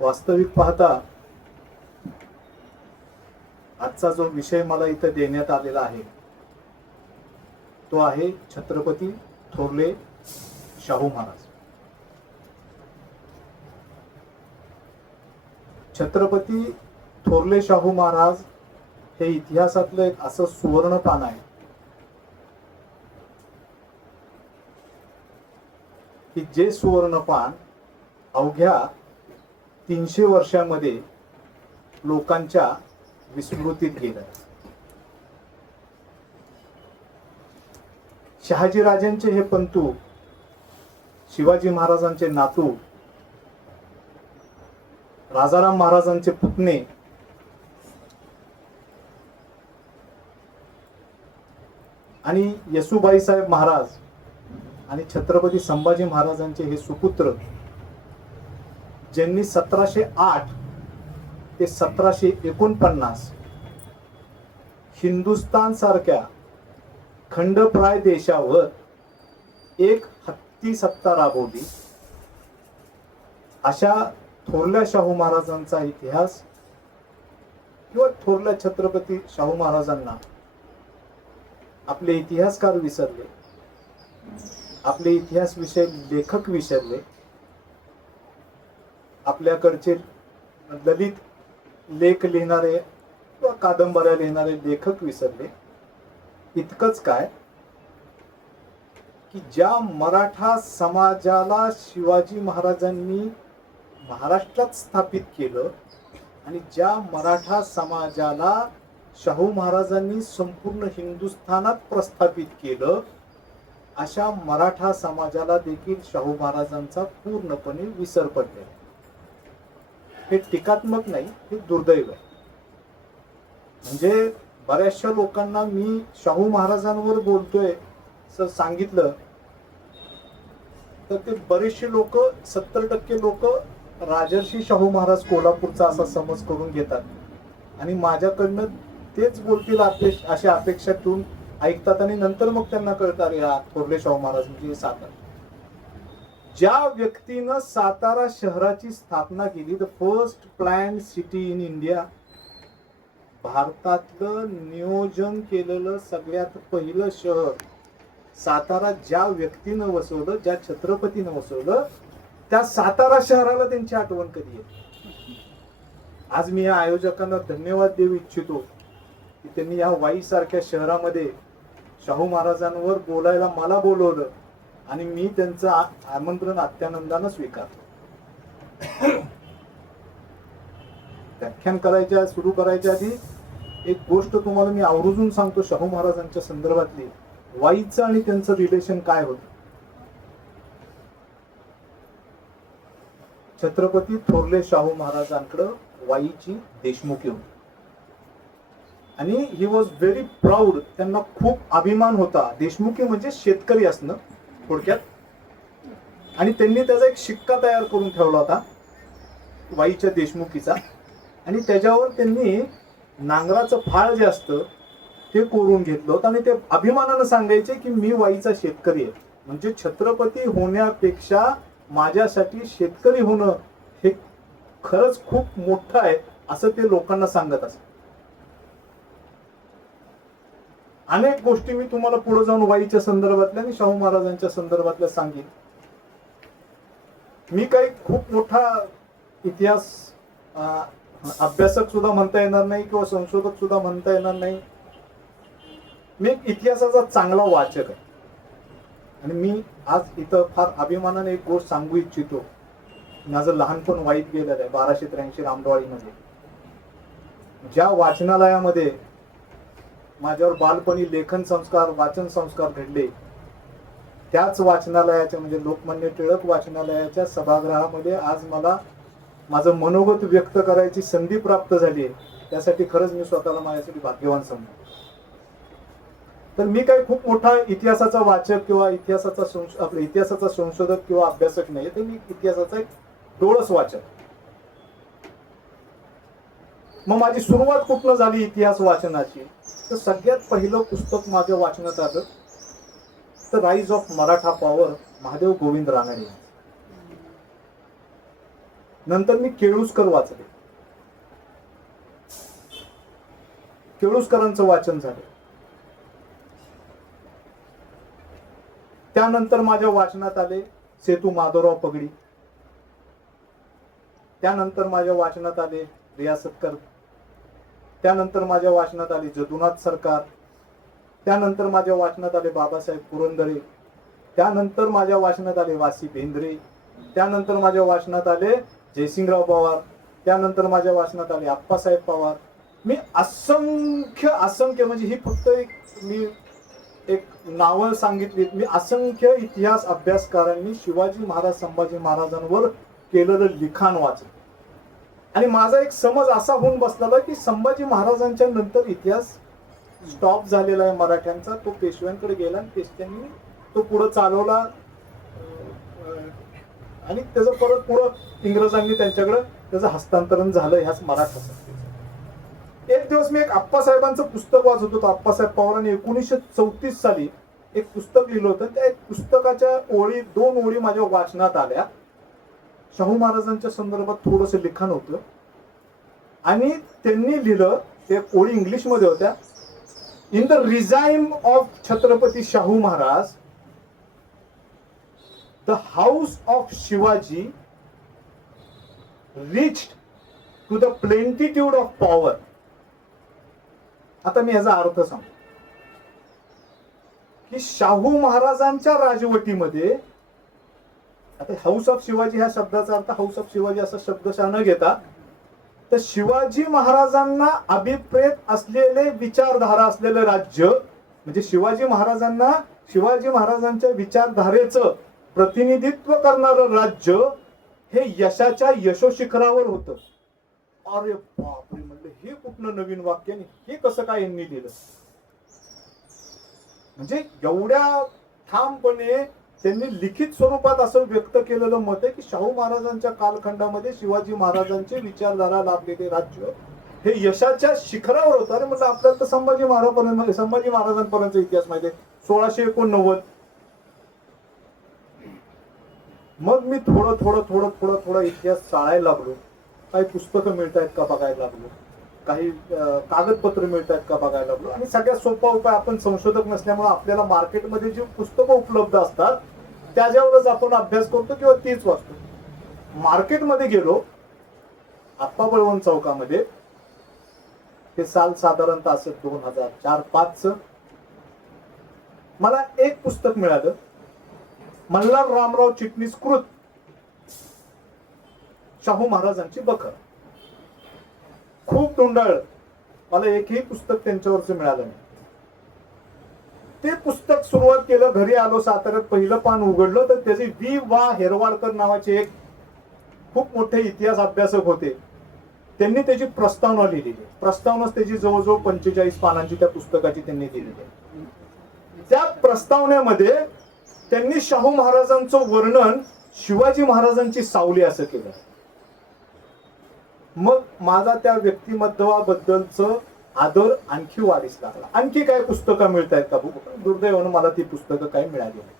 वास्तविक पाहता आजचा जो विषय मला इथं देण्यात आलेला आहे तो आहे छत्रपती थोरले शाहू महाराज. छत्रपती थोरले शाहू महाराज हे इतिहासातलं एक असं सुवर्ण पान आहे की जे सुवर्ण पान अवघ्या 300 वर्षांमध्ये लोकांच्या विस्मृतीत गेलं. शहाजीराजांचे हे पंतू, शिवाजी महाराजांचे नातू, राजाराम महाराजांचे पुतणे, आणि येसुबाई साहेब महाराज आणि छत्रपती संभाजी महाराजांचे हे सुपुत्र, ज्यांनी 1708 ते 1749 हिंदुस्थान सारख्या खंडप्राय देशावर एक हत्ती सत्ता राबवली, अशा थोरल्या शाहू महाराजांचा इतिहास किंवा थोरल्या छत्रपती शाहू महाराजांना आपले इतिहासकार विसरले, आपले इतिहास विषय लेखक विसरले, आपल्याकडचे ललित लेख लिहिणारे किंवा कादंबऱ्या लिहिणारे लेखक विसरले. इतकंच काय की ज्या मराठा समाजाला शिवाजी महाराजांनी महाराष्ट्रात स्थापित केलं आणि ज्या मराठा समाजाला शाहू महाराजांनी संपूर्ण हिंदुस्थानात प्रस्थापित केलं, अशा मराठा समाजाला देखील शाहू महाराजांचा पूर्णपणे विसर पडले. हे टीकात्मक नाही, हे दुर्दैव आहे. म्हणजे बऱ्याचशा लोकांना मी शाहू महाराजांवर बोलतोय असं सांगितलं तर ते बरेचसे लोक, 70% लोक राजर्षी शाहू महाराज कोल्हापूरचा असा समज करून घेतात आणि माझ्याकडनं तेच बोलतील अशी अपेक्षा ठेवून ऐकतात आणि नंतर मग त्यांना कळतं अरे हा थोरले शाहू महाराज म्हणजे सातारा. ज्या व्यक्तीनं सातारा शहराची स्थापना केली, the first planned city in India, भारतातलं नियोजन केलेलं सगळ्यात पहिलं शहर सातारा ज्या व्यक्तीनं वसवलं, ज्या छत्रपतीनं वसवलं, त्या सातारा शहराला त्यांची आठवण कधी येते. आज मी या आयोजकांना धन्यवाद देऊ इच्छितो की त्यांनी या वाई सारख्या शहरामध्ये शाहू महाराजांवर बोलायला मला बोलवलं आणि मी त्यांचं आमंत्रण अत्यानंदानं स्वीकारलं. व्याख्यान सुरू करायच्या आधी एक गोष्ट तुम्हाला मी आवर्जून सांगतो शाहू महाराजांच्या संदर्भातली. वाईचं आणि त्यांचं रिलेशन काय होतं. छत्रपती थोरले शाहू महाराजांकडं वाईची देशमुखी होती आणि ही वॉज व्हेरी प्राऊड. त्यांना खूप अभिमान होता. देशमुखी म्हणजे शेतकरी असणं थोडक्यात. आणि त्यांनी त्याचा एक शिक्का तयार करून ठेवला होता वाईच्या देशमुखीचा आणि त्याच्यावर त्यांनी नांगराचं फाळ जे असतं ते कोरून घेतलं होतं आणि ते अभिमानानं सांगायचे की मी वाईचा शेतकरी आहे. म्हणजे छत्रपती होण्यापेक्षा माझ्यासाठी शेतकरी होणं हे खरंच खूप मोठं आहे असं ते लोकांना सांगत असत. अनेक गोष्टी मी तुम्हाला पुढे जाऊन वाईच्या संदर्भातल्या आणि शाहू महाराजांच्या संदर्भातल्या सांगेन. मी काही खूप मोठा इतिहास अभ्यासक सुद्धा म्हणता येणार नाही किंवा संशोधक सुद्धा म्हणता येणार नाही. मी एक इतिहासाचा चांगला वाचक आहे आणि मी आज इथं फार अभिमानाने एक गोष्ट सांगू इच्छितो. माझं लहानपण वाईत गेलेलं आहे 1283 रामडवाळीमध्ये. ज्या वाचनालयामध्ये माझ्यावर बालपणी लेखन संस्कार, वाचन संस्कार घडले, त्याच वाचनालयाच्या म्हणजे लोकमान्य टिळक वाचनालयाच्या सभागृहामध्ये आज मला माझं मनोगत व्यक्त करायची संधी प्राप्त झाली आहे. त्यासाठी खरंच मी स्वतःला माझ्यासाठी भाग्यवान समजतो. तर मी काही खूप मोठा इतिहासाचा वाचक किंवा इतिहासाचा संशोधक किंवा अभ्यासक नाही, तर मी इतिहासाचा एक डोळस वाचक. मग माझी सुरुवात कुठनं झाली इतिहास वाचनाची, तर सगळ्यात पहिलं पुस्तक माझ्या वाचनात आलं तर rise of Maratha power, Mahadev Govind Ranade. नंतर मी केळुसकर वाचले, केळुसकरांचं वाचन झालं. त्यानंतर माझ्या वाचनात आले सेतू माधवराव पगडी, त्यानंतर माझ्या वाचनात आले रियासतकर, त्यानंतर माझ्या वाचनात आले जदुनाथ सरकार, त्यानंतर माझ्या वाचनात आले बाबासाहेब पुरंदरे, त्यानंतर माझ्या वाचनात आले वासी बेंद्रे, त्यानंतर माझ्या वाचनात आले जयसिंगराव पवार, त्यानंतर माझ्या वाचनात आले आप्पासाहेब पवार. मी असंख्य असंख्य म्हणजे ही फक्त मी एक नावं सांगितली, मी असंख्य इतिहास अभ्यासकारांनी शिवाजी महाराज संभाजी महाराजांवर केलेलं लिखाण वाचलं. आणि माझा एक समज असा होऊन बसलेला की संभाजी महाराजांच्या नंतर इतिहास स्टॉप झालेला आहे मराठ्यांचा, तो पेशव्यांकडे गेला आणि पेशव्यांनी तो पुढे चालवला आणि त्याचं परत पुढं इंग्रजांनी त्यांच्याकडे त्याचं हस्तांतरण झालं ह्याच मराठा संस्थेचं. एक दिवस मी एक आप्पासाहेबांचं पुस्तक वाचत होतो. आप्पासाहेब पवारांनी 1934 साली एक पुस्तक लिहिलं होतं. त्या एक पुस्तकाच्या ओळी 2 ओळी माझ्या वाचनात आल्या. शाहू महाराजांच्या संदर्भात थोडंसं लिखाण होतं आणि त्यांनी लिहिलं, ते ओळी इंग्लिशमध्ये होत्या. In the regime of Chhatrapati Shahu Maharaj, the house of Shivaji reached to the plenitude of power. आता मी याचा अर्थ सांगतो की शाहू महाराजांच्या राजवटीमध्ये, आता हाऊस ऑफ शिवाजी ह्या शब्दाचा अर्थ हाऊस ऑफ शिवाजी असा शब्दशः न घेता, तर शिवाजी महाराजांना अभिप्रेत असलेले विचारधारा असलेलं राज्य म्हणजे शिवाजी महाराजांना, शिवाजी महाराजांच्या विचारधारेचं प्रतिनिधित्व करणारं राज्य हे यशाच्या यशोशिखरावर होतं. अरे बापरे, म्हणलं हे कुठलं नवीन वाक्य, हे कसं काय यांनी लिहिलं. म्हणजे एवढ्या ठामपणे त्यांनी लिखित स्वरूपात असं व्यक्त केलेलं मत आहे की शाहू महाराजांच्या कालखंडामध्ये शिवाजी महाराजांचे विचारधारा लाभलेले राज्य हे यशाच्या शिखरावर होतं. अरे म्हटलं आपल्याला तर संभाजी महाराजांपर्यंत इतिहास माहिती आहे, 1689. मग मी थोडं इतिहास चाळायला लागलो. काही पुस्तकं मिळतायत का बघायला लागलो, काही कागदपत्र मिळतायत का बघायला लागलो. आणि सगळ्यात सोपा उपाय, आपण संशोधक नसल्यामुळे आपल्याला मार्केटमध्ये जी पुस्तकं उपलब्ध असतात त्याच्यावरच आपण अभ्यास करतो किंवा तीच वाचतो. मार्केटमध्ये गेलो, आप्पा बळवंत चौकामध्ये, ते साल साधारणतः असेल 2004-05. मला एक पुस्तक मिळालं, मल्हार रामराव चिटणीस कृत शाहू महाराजांची बखर. खूप टोंडाळ, मला एकही पुस्तक त्यांच्यावरच मिळालं नाही. ते पुस्तक सुरुवात केलं, घरी आलो, साताऱ्यात पहिलं पान उघडलं तर त्याचे V.वा. हेरवाडकर नावाचे एक खूप मोठे इतिहास अभ्यासक होते. त्यांनी त्याची प्रस्तावना लिहिलेली. प्रस्तावनाच त्याची जवळजवळ 45 पानांची त्या पुस्तकाची त्यांनी दिलेली आहे. त्या प्रस्तावनेमध्ये त्यांनी शाहू महाराजांचं वर्णन शिवाजी महाराजांची सावली असं केलं. मग माझा त्या व्यक्तिमत्वाबद्दलच आदर आणखी वाढीस लागला. आणखी काय पुस्तकं मिळतायत का बघू. दुर्दैवानं मला ती पुस्तकं काही मिळाली नाही.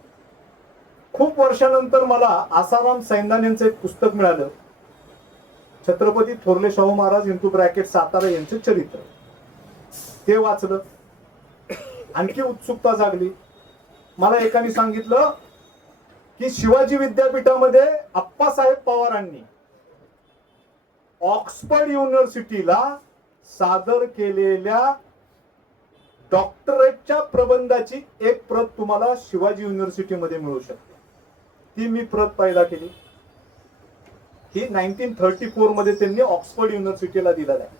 खूप वर्षानंतर मला आसाराम सैंदानेंचं एक पुस्तक मिळालं, छत्रपती थोरले शाहू महाराज * सातारा यांचे चरित्र. ते वाचलं, आणखी उत्सुकता जागली. मला एकाने सांगितलं की शिवाजी विद्यापीठामध्ये आप्पासाहेब पवारांनी ऑक्सफर्ड युनिव्हर्सिटीला सादर केलेल्या डॉक्टरेटच्या प्रबंधाची एक प्रत तुम्हाला शिवाजी युनिव्हर्सिटीमध्ये मिळू शकते. ती मी प्रत पैदा केली. ही 1934 मध्ये त्यांनी ऑक्सफर्ड युनिव्हर्सिटीला दिलेला आहे.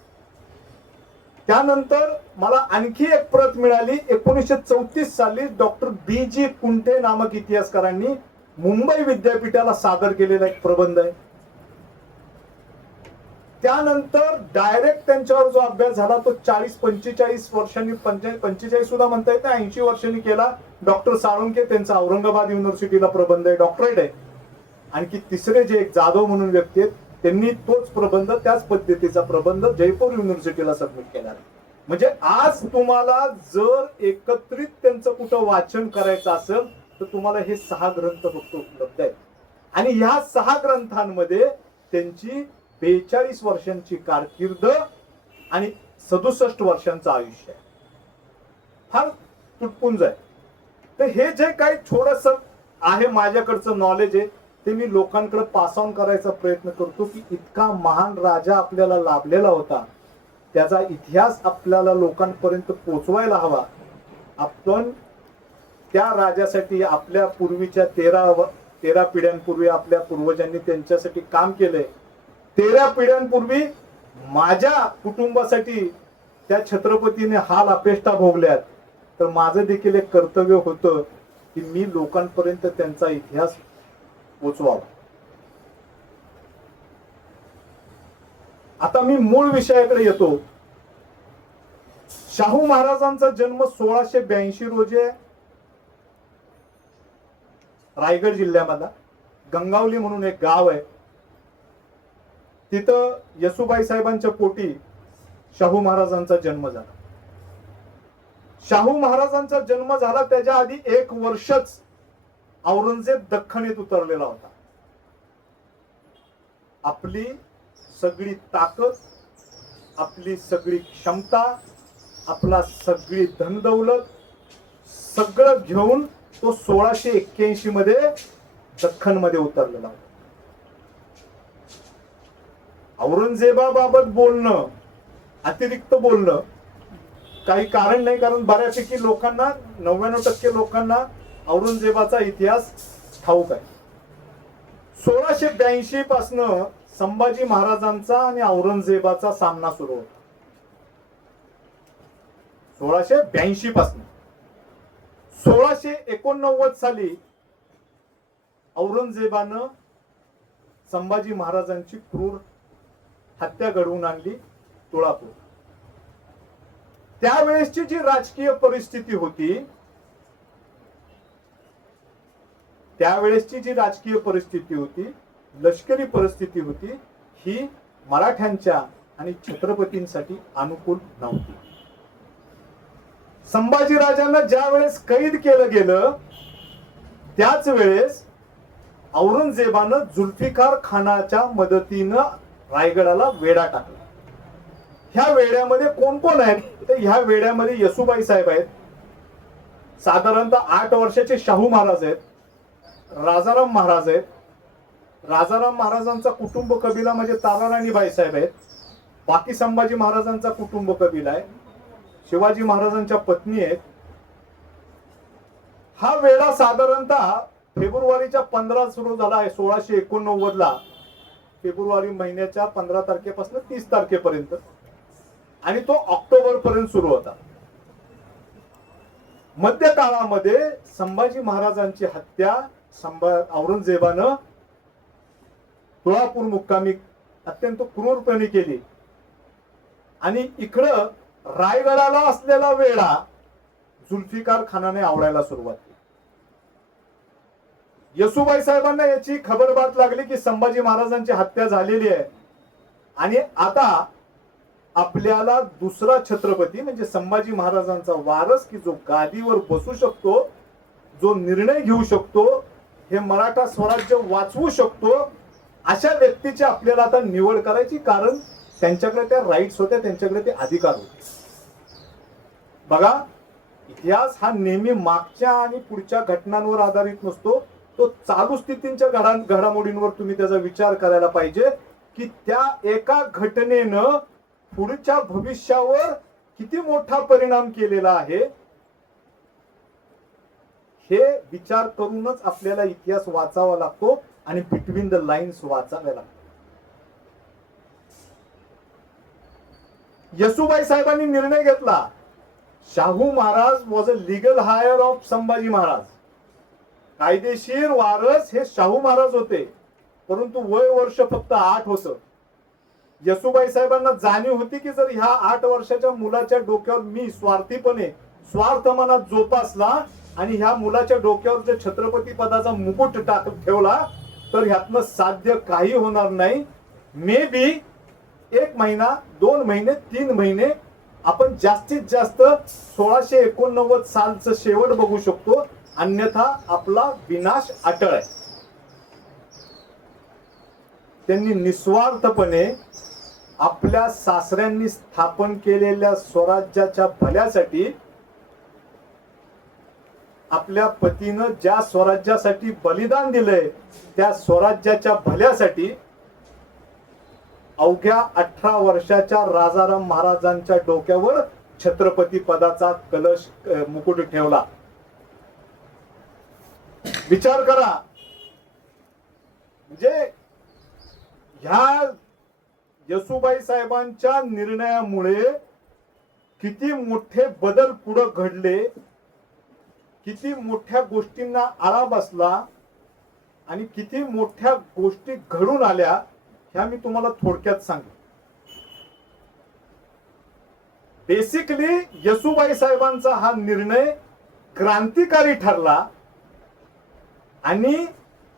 त्यानंतर मला आणखी एक प्रत मिळाली 1934 साली डॉक्टर B.G. कुंठे नामक इतिहासकारांनी मुंबई विद्यापीठाला सादर केलेला एक प्रबंध आहे. त्यानंतर डायरेक्ट त्यांच्यावर जो अभ्यास झाला तो 40-45 वर्षांनी, 45 सुद्धा म्हणता येते, 80 वर्षांनी केला. डॉक्टर साळुंखे, त्यांचा औरंगाबाद युनिव्हर्सिटीला प्रबंध आहे, डॉक्टरेट आहे. आणखी तिसरे जे एक जाधव म्हणून व्यक्ती आहेत, त्यांनी तोच प्रबंध, त्याच पद्धतीचा प्रबंध जयपूर युनिव्हर्सिटीला सबमिट केला. म्हणजे आज तुम्हाला जर एकत्रित त्यांचं कुठं वाचन करायचं असेल तर तुम्हाला हे 6 ग्रंथ फक्त उपलब्ध आहेत. आणि ह्या 6 ग्रंथांमध्ये त्यांची 42 वर्षांची कारकीर्द आणि 67 वर्षांचं आयुष्य आहे. फार तुटपुंज आहे. तर हे जे काही थोडस आहे माझ्याकडचं नॉलेज आहे ते मी लोकांकडे पास ऑन करायचा प्रयत्न करतो की इतका महान राजा आपल्याला लाभलेला होता, त्याचा इतिहास आपल्याला लोकांपर्यंत पोचवायला हवा. आपण त्या राजासाठी आपल्या पूर्वीच्या 13 पिढ्यांपूर्वी आपल्या पूर्वजांनी त्यांच्यासाठी काम केलंय. 13 पिढ्यांपूर्वी माझ्या कुटुंबासाठी त्या छत्रपतीने हाल अपेष्टा भोगल्यात. तर माझं देखील एक कर्तव्य होतं की मी लोकांपर्यंत त्यांचा इतिहास पोचवावा. आता मी मूळ विषयाकडे येतो. शाहू महाराजांचा जन्म 1682 रोजी रायगड जिल्ह्यामधला गंगावली म्हणून एक गाव आहे. तिथं येसुबाई साहेबांच्या पोटी शाहू महाराजांचा जन्म झाला. शाहू महाराजांचा जन्म झाला त्याच्या आधी 1 वर्षच औरंगजेब दख्खनीत उतरलेला होता. आपली सगळी ताकद, आपली सगळी क्षमता, आपला सगळी धनदौलत सगळं घेऊन तो 1681 मध्ये दख्खन मध्ये उतरलेला होता. औरंगजेबाबाबत बोलणं, अतिरिक्त बोलणं काही कारण नाही, कारण बऱ्यापैकी लोकांना 99% लोकांना औरंगजेबाचा इतिहास ठाऊक आहे. 1682 पासनं संभाजी महाराजांचा आणि औरंगजेबाचा सामना सुरू होता. 1682 पासून 1689 साली औरंगजेबानं संभाजी महाराजांची क्रूर हत्या घडवून आणली तुळापूर. त्यावेळेसची जी राजकीय परिस्थिती होती, लष्करी परिस्थिती होती, ही मराठ्यांच्या आणि छत्रपतींसाठी अनुकूल नव्हती. संभाजीराजांना ज्या वेळेस कैद केलं गेलं त्याच वेळेस औरंगजेबानं जुल्फिकार खानाच्या मदतीनं रायगडाला वेढा टाकला. ह्या वेड्यामध्ये कोण कोण आहेत? तर ह्या वेड्यामध्ये येसुबाई साहेब आहेत, साधारणतः 8 वर्षाचे शाहू महाराज आहेत, राजाराम महाराज आहेत. राजाराम महाराजांचा कुटुंब कबिला म्हणजे ताराराणीबाई साहेब आहेत. बाकी संभाजी महाराजांचा कुटुंब कबिला आहे. शिवाजी महाराजांच्या पत्नी आहेत. हा वेळा साधारणतः फेब्रुवारीच्या 15 सुरू झाला आहे. 1689 ला फेब्रुवारी महिन्याच्या 15 तारखेपासून 30 तारखेपर्यंत आणि तो ऑक्टोबर पर्यंत सुरू होता. मध्य काळामध्ये संभाजी महाराजांची हत्या औरंगजेबानं तुळापूर मुक्कामी अत्यंत क्रूरपणे केली आणि इकडं रायगडाला असलेला वेढा जुल्फिकार खानाने आवडायला सुरुवात केली. येसुबाई साहेबांना याची खबरबात लागली की संभाजी महाराजांची हत्या झालेली आहे आणि आता आपल्याला दुसरा छत्रपती म्हणजे संभाजी महाराजांचा वारस की जो गादीवर बसू शकतो, जो निर्णय घेऊ शकतो, हे मराठा स्वराज्य वाचवू शकतो, अशा व्यक्तीची आपल्याला आता निवड करायची. कारण त्यांच्याकडे त्या राईट्स होत्या, त्यांच्याकडे ते अधिकार होते. बघा, इतिहास हा नेहमी मागच्या आणि पुढच्या घटनांवर आधारित नसतो. तो चालू स्थितींच्या घडामोडींवर तुम्ही त्याचा विचार करायला पाहिजे की त्या एका घटनेनं पुढच्या भविष्यावर किती मोठा परिणाम केलेला आहे. हे विचार करूनच आपल्याला इतिहास वाचावा लागतो आणि बिटवीन द लाईन्स वाचाव्या लागतात. येसुबाई साहेबांनी निर्णय घेतला. Shahu Maharaj was a legal higher of Sambhaji Maharaj. कायदेशीर वारस हे शाहू महाराज होते, परंतु वय वर्ष फक्त 8 होतं. येसुबाई साहेबांना जाणीव होती की जर ह्या 8 वर्षाच्या मुलाच्या डोक्यावर मी स्वार्थीपणे स्वार्थ मनात जोपासला आणि ह्या मुलाच्या डोक्यावर जर छत्रपती पदाचा मुकुट ठेवला तर ह्यातनं साध्य काही होणार नाही. मे बी 1 महिना, 2 महिने, 3 महिने आपण जास्तीत जास्त 1689 सालचं शेवट बघू शकतो, अन्यथा आपला विनाश अटळ आहे. त्यांनी निस्वार्थपणे आपल्या सासऱ्यांनी स्थापन केलेल्या स्वराज्याच्या भल्यासाठी, आपल्या पतीनं ज्या स्वराज्यासाठी बलिदान दिलंय त्या स्वराज्याच्या भल्यासाठी अवघ्या 18 वर्षाच्या राजाराम महाराजांच्या डोक्यावर छत्रपती पदाचा कलश मुकुट ठेवला. विचार करा, म्हणजे ह्या येसूबाई साहेबांच्या निर्णयामुळे किती मोठे बदल पुढे घडले, किती मोठ्या गोष्टींना आळा बसला आणि किती मोठ्या गोष्टी घडून आल्या, ह्या मी तुम्हाला थोडक्यात सांगेन. बेसिकली येसूबाई साहेबांचा हा निर्णय क्रांतिकारी ठरला आणि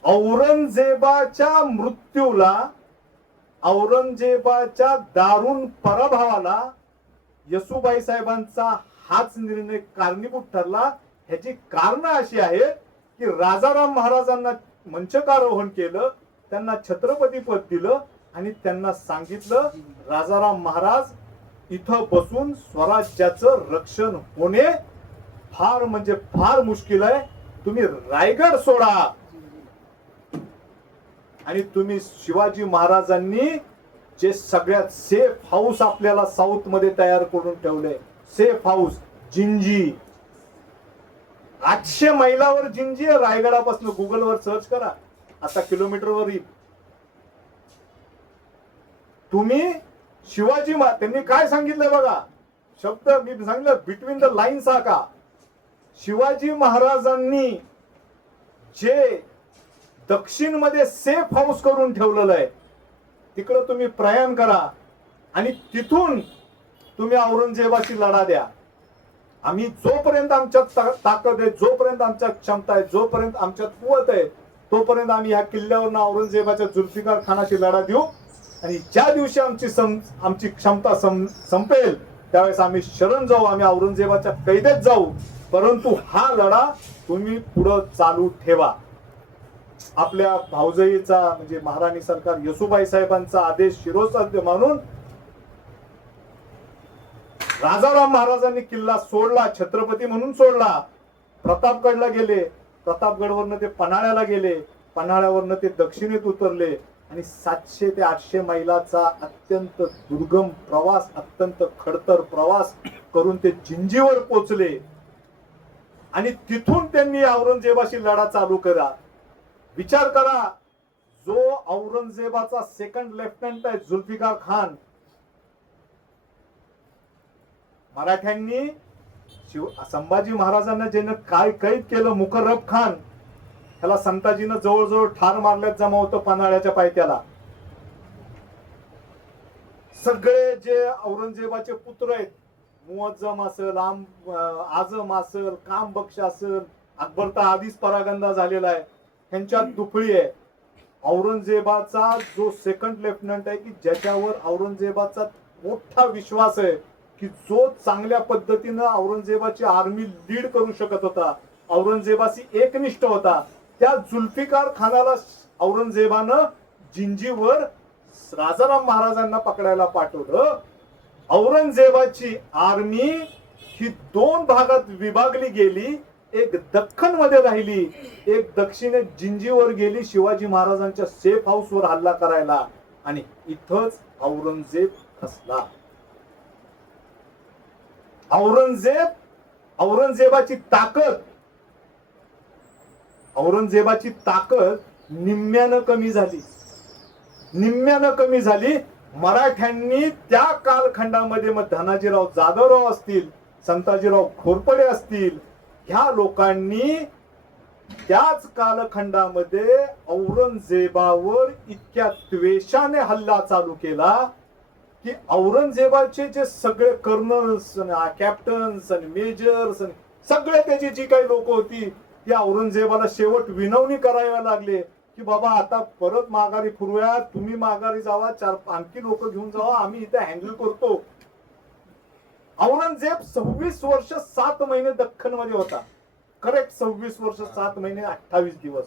औरंगजेबाच्या मृत्यूला, औरंगजेबाच्या दारुण पराभवाला येसूबाई साहेबांचा हाच निर्णय कारणीभूत ठरला. ह्याची कारण अशी आहेत की राजाराम महाराजांना मंचकारोहण केलं, त्यांना छत्रपती पद दिलं आणि त्यांना सांगितलं राजाराम महाराज इथं बसून स्वराज्याचं रक्षण होणे फार म्हणजे फार मुश्किल आहे, तुम्ही रायगड सोडा. आणि तुम्ही शिवाजी महाराजांनी जे सगळ्यात सेफ हाऊस आपल्याला साऊथ मध्ये तयार करून ठेवले, सेफ हाऊस जिंजी, 800 मैलावर जिंजी आहे रायगडापासून. गुगलवर सर्च करा, आता किलोमीटरवर येईल. तुम्ही शिवाजी त्यांनी काय सांगितलंय बघा, शब्द मी सांगितलं बिटवीन द लाईन्स का. शिवाजी महाराजांनी जे दक्षिण मध्ये सेफ हाऊस करून ठेवलेलं आहे तिकडं तुम्ही प्रयाण करा आणि तिथून तुम्ही औरंगजेबाशी लढा द्या. आम्ही जोपर्यंत आमच्यात ताकद आहे, जोपर्यंत आमच्यात क्षमता आहे, जोपर्यंत आमच्यात कुवत आहे, तोपर्यंत आम्ही ह्या किल्ल्यावरनं औरंगजेबाच्या जुल्फिकार खानाशी लढा देऊ. आणि ज्या दिवशी आमची क्षमता संपेल त्यावेळेस आम्ही शरण जाऊ, आम्ही औरंगजेबाच्या कैदेत जाऊ. परंतु हा लढा तुम्ही पुढं चालू ठेवा. आपल्या भाऊजाईचा म्हणजे महाराणी सरकार येसूबाई साहेबांचा आदेश शिरोसाध्य मानून राजाराम महाराजांनी किल्ला सोडला, छत्रपती म्हणून सोडला. प्रतापगडला गेले, प्रतापगडवरनं ते पन्हाळ्याला गेले, पन्हाळ्यावरनं ते दक्षिणेत उतरले आणि 700 ते 800 मैलाचा अत्यंत दुर्गम प्रवास, अत्यंत खडतर प्रवास करून ते जिंजीवर पोचले आणि तिथून त्यांनी औरंगजेबाशी लढा चालू करा. विचार करा, जो औरंगजेबाचा सेकंड लेफ्टनंट आहे जुल्फिकार खान, मराठ्यांनी संभाजी महाराजांना ज्यानं काय कैद केलं, मुकर्रब खान, त्याला संताजीनं जवळजवळ ठार मारल्यात जमा होतं पन्हाळ्याच्या पायथ्याला. सगळे जे औरंगजेबाचे पुत्र आहेत, मुअज्जम असेल, आझम असेल, काम बख्श असेल, अकबर तर आधीच परागंदा झालेला आहे, ह्यांच्यात दुफळी आहे. औरंगजेबाचा जो सेकंड लेफ्टनंट आहे की ज्याच्यावर औरंगजेबाचा मोठा विश्वास आहे की जो चांगल्या पद्धतीनं औरंगजेबाची आर्मी लीड करू शकत होता, औरंगजेबाशी एकनिष्ठ होता, त्या जुल्फिकार खानाला औरंगजेबानं जिंजीवर राजाराम महाराजांना पकडायला पाठवलं. औरंगजेबाची आर्मी ही 2 भागात विभागली गेली, एक दख्खन मध्ये राहिली, एक दक्षिणेत जिंजीवर गेली शिवाजी महाराजांच्या सेफ हाऊस वर हल्ला करायला. आणि इथंच औरंगजेब फसला. औरंगजेबाची ताकद निम्म्यानं कमी झाली. मराठ्यांनी त्या कालखंडामध्ये मग धनाजीराव जाधवराव असतील, संताजीराव घोरपडे असतील, ह्या लोकांनी त्याच कालखंडामध्ये औरंगजेबावर इतक्या द्वेषाने हल्ला चालू केला की औरंगजेबाचे जे सगळे कर्नल्स, कॅप्टन्स आणि मेजर्स, सगळे त्याची जी काही लोक होती ती औरंगजेबाला शेवट विनवणी करायला लागले की बाबा आता परत माघारी फिरूया, तुम्ही माघारी जावा, 4 आणखी लोक घेऊन जावा, आम्ही इथे हँडल करतो. औरंगजेब 26 वर्ष 7 महिने दख्खन मध्ये होता. करेक्ट 26 वर्ष 7 महिने 28 दिवस.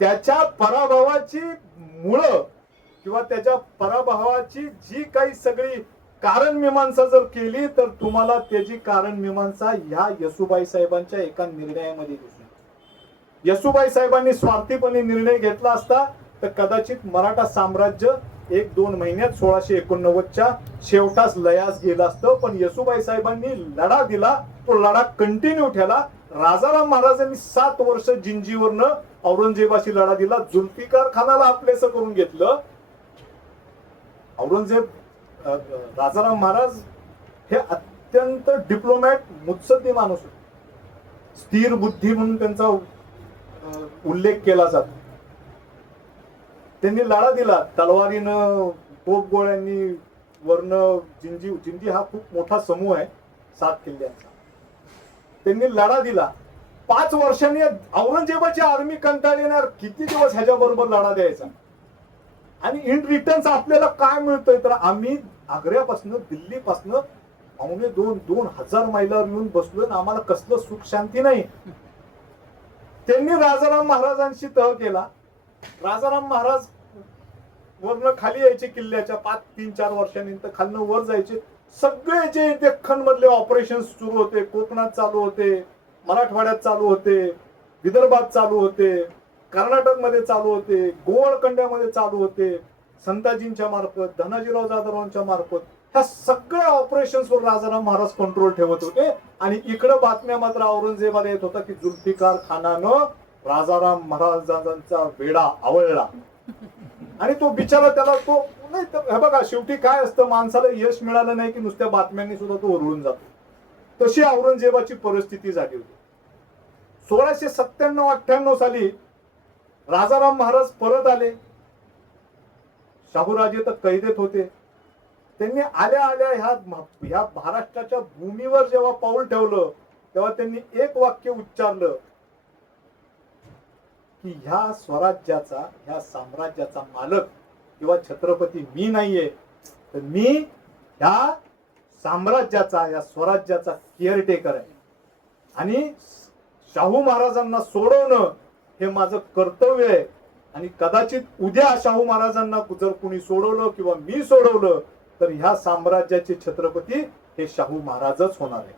त्याच्या पराभवाची मुळं किंवा त्याच्या पराभवाची जी काही सगळी कारण मीमांसा जर केली तर तुम्हाला त्याची कारण मीमांसा ह्या येसुबाई साहेबांच्या एका निर्णयामध्ये दिसली. येसुबाई साहेबांनी स्वार्थीपणे निर्णय घेतला असता तर कदाचित मराठा साम्राज्य 1-2 महिन्यात 1689च्या शेवटास लयास गेलं असतं. पण येसुबाई साहेबांनी लढा दिला, तो लढा कंटिन्यू ठेवला. राजाराम महाराजांनी 7 वर्ष जिंजीवरनं औरंगजेबाशी लढा दिला. जुल्फिकार खानाला आपलेसं करून घेतलं. औरंगजेब राजाराम महाराज हे अत्यंत डिप्लोमॅट मुत्सद्दी माणूस होते. स्थिर बुद्धी म्हणून त्यांचा उल्लेख केला जातो. त्यांनी लढा दिला तलवारीनं, तोप गोळ्यांनी, वर्ण जिंजी हा खूप मोठा समूह आहे 7 किल्ल्यांचा. त्यांनी लढा दिला. 5 वर्षांनी औरंगजेबाची आर्मी कंटाळली येणार, किती दिवस ह्याच्या बरोबर लढा द्यायचा. आणि इन रिटर्न आपल्याला काय मिळतंय तर आम्ही आग्र्यापासून दिल्लीपासून 2,500 मैलावर येऊन बसलोय आणि आम्हाला कसलं सुख शांती नाही. त्यांनी राजाराम महाराजांशी तह केला. राजाराम महाराज वरनं खाली यायचे किल्ल्याच्या 3-4 वर्षांनंतर खालनं वर जायचे. सगळे जे दख्खन मधले ऑपरेशन सुरू होते, कोकणात चालू होते, मराठवाड्यात चालू होते, विदर्भात चालू होते, कर्नाटक मध्ये चालू होते, गोवळकंड्यामध्ये चालू होते, संताजींच्या मार्फत, धनाजीराव जाधवरावांच्या मार्फत ह्या सगळ्या ऑपरेशन्स वर राजाराम महाराज कंट्रोल ठेवत होते. आणि इकडं बातम्या मात्र औरंगजेबाला येत होता की जुल्फिकार खानानं राजाराम महाराजांचा वेडा आवळला. आणि तो बिचारा त्याला तो नाही तर हे बघा शेवटी काय असतं, माणसाला यश मिळालं नाही की नुसत्या बातम्यांनी सुद्धा तो ओरळून जातो. तशी औरंगजेबाची परिस्थिती झाली होती. 1697-98 साली राजाराम महाराज परत आले. शाहूराजे तर कैदेत होते. त्यांनी आल्या आल्या ह्या महाराष्ट्राच्या भूमीवर जेव्हा पाऊल ठेवलं तेव्हा त्यांनी एक वाक्य उच्चारलं की ह्या स्वराज्याचा, ह्या साम्राज्याचा मालक किंवा छत्रपती मी नाहीये, तर मी ह्या साम्राज्याचा, या स्वराज्याचा केअरटेकर आहे. आणि शाहू महाराजांना सोडवणं हे माझं कर्तव्य आहे. आणि कदाचित उद्या शाहू महाराजांना जर कुणी सोडवलं किंवा मी सोडवलं तर ह्या साम्राज्याचे छत्रपती हे शाहू महाराजच होणार आहे.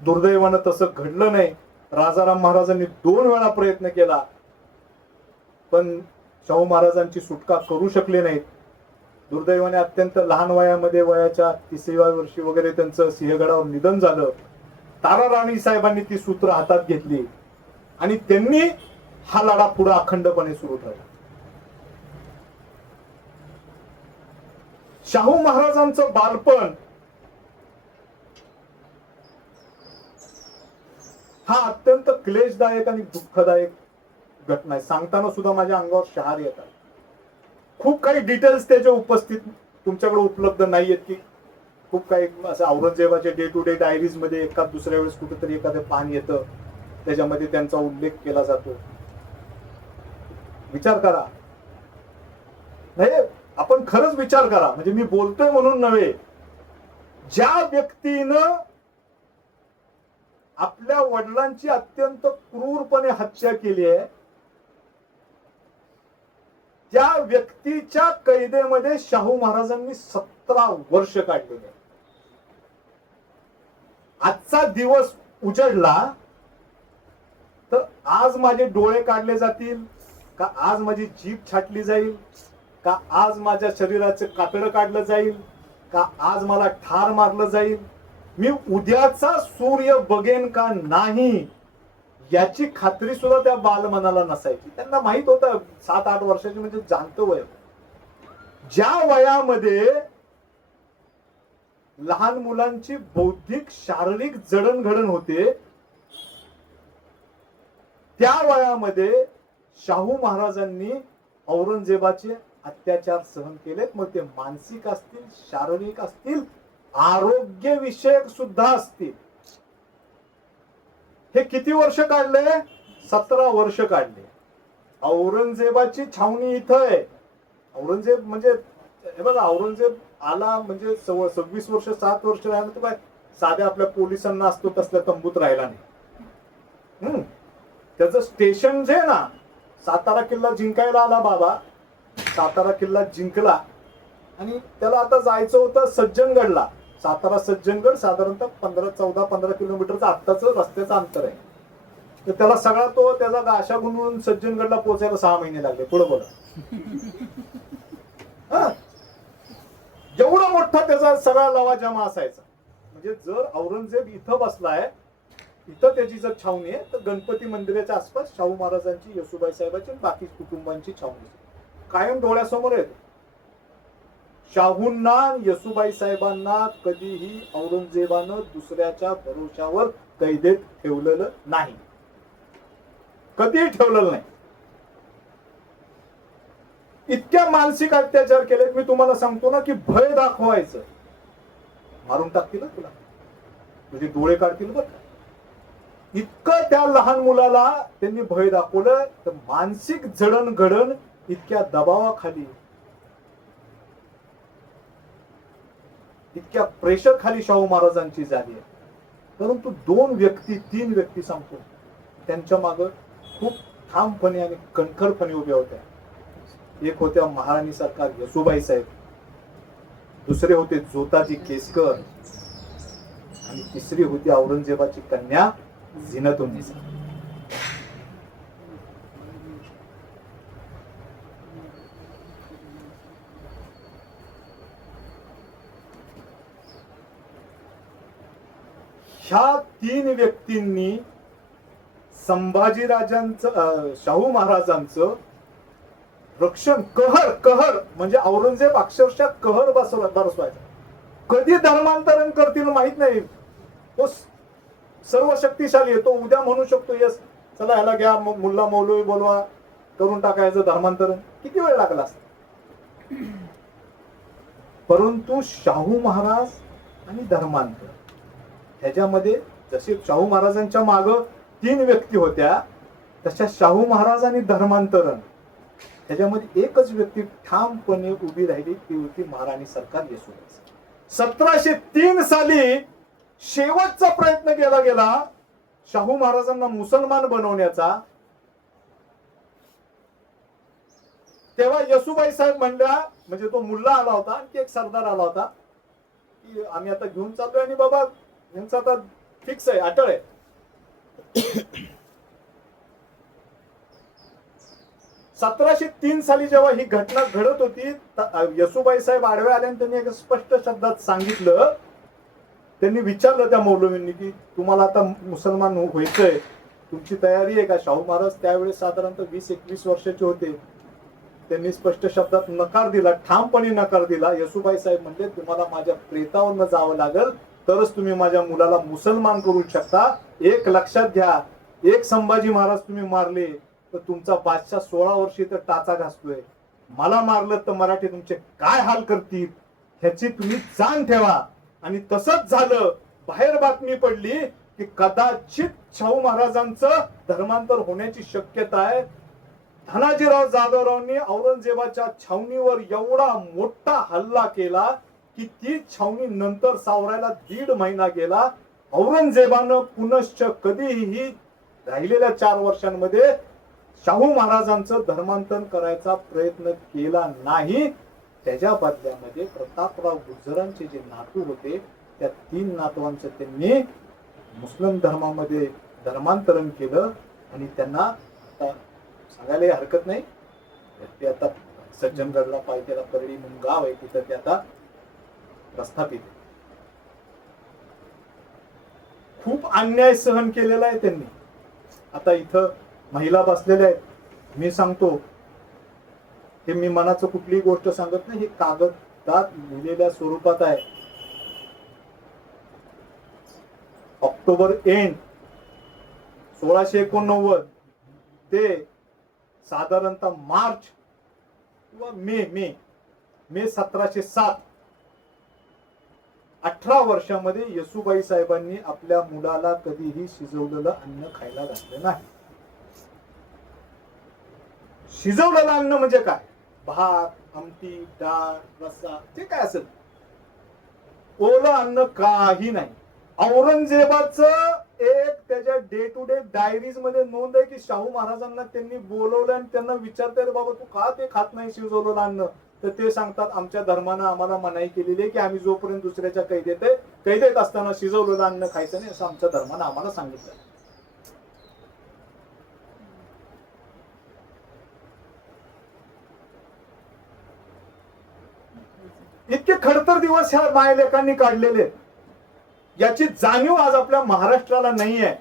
दुर्दैवानं तसं घडलं नाही. राजाराम महाराजांनी 2 वेळा प्रयत्न केला पण शाहू महाराजांची सुटका करू शकले नाहीत. दुर्दैवाने अत्यंत लहान वयामध्ये, वयाच्या 30व्या वर्षी वगैरे त्यांचं सिंहगडावर निधन झालं. ताराराणी साहेबांनी ती सूत्र हातात घेतली आणि त्यांनी हा लढा पुढे अखंडपणे सुरू ठेवला. शाहू महाराजांचं बालपण हा अत्यंत क्लेशदायक आणि दुःखदायक घटना आहे. सांगताना सुद्धा माझ्या अंगावर शहार येतात. खूप काही डिटेल्स त्याच्या उपस्थित तुमच्याकडे उपलब्ध नाहीयेत की खूप काही असं औरंगजेबाच्या डे टू डे डायरीज मध्ये एखाद दुसऱ्या वेळेस कुठेतरी एखादं पान येतं, त्याच्यामध्ये त्यांचा उल्लेख केला जातो. विचार करा, नाही आपण खरंच विचार करा. म्हणजे मी बोलतोय म्हणून नव्हे, ज्या व्यक्तीनं आपल्या वडिलांची अत्यंत क्रूरपणे हत्या केली आहे त्या व्यक्तीच्या कैदेमध्ये शाहू महाराजांनी 17 वर्ष काढलेले. आजचा दिवस उजडला तर आज माझे डोळे काढले जातील का, आज माझी जीभ छाटली जाईल का, आज माझ्या शरीराचं कातडं काढलं जाईल का, आज मला ठार मारलं जाईल, मी उद्याचा सूर्य बघेन का नाही याची खात्री सुद्धा त्या बालमनाला नसायची. त्यांना माहित होतं 7-8 वर्षाची म्हणजे जाणतं वय. ज्या वयामध्ये लहान मुलांची बौद्धिक शारीरिक जडणघडण होते त्या वयामध्ये शाहू महाराजांनी औरंगजेबाचे अत्याचार सहन केलेत. मग ते मानसिक असतील, शारीरिक असतील, आरोग्य विषयक सुद्धा असतील. हे किती वर्ष काढले? 17 वर्ष काढले. औरंगजेबाची छावणी इथं आहे. औरंगजेब म्हणजे हे बघा, औरंगजेब आला म्हणजे 26 वर्ष 7 वर्ष राहिला तर काय साध्या आपल्या पोलिसांना असतो तसल्या तंबूत राहिला नाही. त्याचं स्टेशन जे ना सातारा किल्ला जिंकायला आला बाबा, सातारा किल्ला जिंकला आणि त्याला आता जायचं होतं सज्जनगडला. सातारा सज्जनगड साधारणतः 15 किलोमीटरचं आत्ताचं रस्त्याचं अंतर आहे. तर त्याला सगळा तो त्याचा गाशा गुंडळून सज्जनगडला पोहोचायला 6 महिने लागले. पुढे बोला. एवढा मोठा त्याचा सगळा लवाजमा असायचा. म्हणजे जर औरंगजेब इथं बसलाय, इथं त्याची जर छावणी आहे, तर गणपती मंदिराच्या आसपास शाहू महाराजांची, येसुबाई साहेबांची, बाकी कुटुंबांची छावणी कायम डोळ्यासमोर येते. शाहूंना, येसुबाई साहेबांना कधीही औरंगजेबानं दुसऱ्याच्या भरोशावर कैदेत ठेवलेलं नाही, कधीही ठेवलेलं नाही. इतक्या मानसिक अत्याचार केलेत. मी तुम्हाला सांगतो ना की भय दाखवायचं, मारून टाकतील तुला, तुझे डोळे काढतील बरं. इतकं त्या लहान मुलाला त्यांनी भय दाखवलं. तर मानसिक जडणघडण इतक्या दबावाखाली, इतक्या प्रेशर खाली शाहू महाराजांची झाली आहे. परंतु 2 व्यक्ती 3 व्यक्ती सांगतो, त्यांच्या मागे खूप ठामपणे आणि कणखरपणे उभ्या होत्या. एक होत्या महाराणी सरकार येसुबाई साहेब, दुसरे होते जोताजी केसकर आणि तिसरी होती औरंगजेबाची कन्या झिनतुन्निसा. ह्या 3 व्यक्तींनी संभाजीराजांचं, शाहू महाराजांचं रक्षण, कहर म्हणजे औरंगजेब अक्षरशः कहर बरसवायचा. कधी धर्मांतरण करतील माहित नाही. तो सर्व शक्तिशाली आहे. तो उद्या म्हणू शकतो यस चला ह्याला घ्या, मुल्ला मौलवी बोलवा, करून टाकायचं धर्मांतरण. किती वेळ लागला असता. परंतु शाहू महाराज आणि धर्मांतरण ह्याच्यामध्ये जसे शाहू महाराजांच्या माग 3 व्यक्ती होत्या, तशा शाहू महाराज आणि धर्मांतरण ह्याच्यामध्ये एकच व्यक्ती ठामपणे उभी राहिली, ती होती महाराणी सरकार येसुबाई. 1703 साली शेवटचा प्रयत्न केला गेला शाहू महाराजांना मुसलमान बनवण्याचा. तेव्हा येसुबाई साहेब म्हणल्या, म्हणजे तो मुल्ला आला होता, आणखी एक सरदार आला होता, की आम्ही आता घेऊन चाललोय आणि बाबा यांचं आता फिक्स आहे, अटळ आहे. 1703 साली जेव्हा ही घटना घडत होती, येसुबाई साहेब आडव्या आल्याने त्यांनी एक स्पष्ट शब्दात सांगितलं. त्यांनी विचारलं त्या मौलवींनी की तुम्हाला आता मुसलमान व्हायचंय, तुमची तयारी आहे का. शाहू महाराज त्यावेळेस साधारणतः 20-21 वर्षाचे होते. त्यांनी स्पष्ट शब्दात नकार दिला, ठामपणे नकार दिला. येसुबाई साहेब म्हणले तुम्हाला माझ्या प्रेतावरनं जावं लागेल, तरच तुम्ही माझ्या मुलाला मुसलमान करू शकता. एक लक्षात घ्या, एक संभाजी महाराज तुम्ही मारले तर तुमचा बादशाह 16 वर्षी तर टाचा घासतोय, मला मारलं तर मराठी तुमचे काय हाल करतील ह्याची तुम्ही जाण ठेवा. आणि तसंच झालं. बाहेर बातमी पडली की कदाचित शाहू महाराजांचं धर्मांतर होण्याची शक्यता आहे. धनाजीराव जाधवरावांनी औरंगजेबाच्या छावणीवर एवढा मोठा हल्ला केला की ती छावणी नंतर सावरायला 1.5 महिना गेला. औरंगजेबानं पुनश्च कधीही राहिलेल्या 4 वर्षांमध्ये शाहू महाराजांचं धर्मांतरण करायचा प्रयत्न केला नाही. त्याच्या बदल्यामध्ये प्रतापराव गुर्जरांचे जे नातू होते, त्या 3 नातवांचं त्यांनी मुस्लिम धर्मामध्ये धर्मांतरण केलं. आणि त्यांना आता सांगायला हरकत नाही, ते आता सज्जनगडला पायथ्याला परळी म्हणून गाव आहे, तिथं ते आता प्रस्थापित आहे. खूप अन्याय सहन केलेला आहे त्यांनी. आता इथं महिला बसलेल्या आहेत. मी सांगतो, हे मी मनाचं कुठलीही गोष्ट सांगत नाही, हे कागदात लिहिलेल्या स्वरूपात आहे. ऑक्टोबर एंड 1689 ते साधारणतः मार्च किंवा मे 1707, 18 वर्षामध्ये येसुबाई साहेबांनी आपल्या मुलाला कधीही शिजवलेलं अन्न खायला घातलं नाही. शिजवलेलं अन्न म्हणजे काय, भात, आमटी, डाळ, रस्सा, जे काय असेल, ओलं अन्न काही नाही. औरंगजेबाचं एक त्याच्या डे टू डे डायरीज मध्ये नोंद आहे की शाहू महाराजांना त्यांनी बोलवलं आणि त्यांना विचारते, रे बाबा तू का ते खात नाही शिजवलेलं अन्न? तर ते सांगतात, आमच्या धर्मानं आम्हाला मनाई केलेली आहे की आम्ही जोपर्यंत दुसऱ्याच्या कैदेत असताना शिजवलेलं अन्न खायचं नाही, असं आमच्या धर्मानं आम्हाला सांगितलं. इतके खडतर दिवस ह्या मायलेकांनी काढलेले, याची जाणीव आज आपल्या महाराष्ट्राला नाहीये.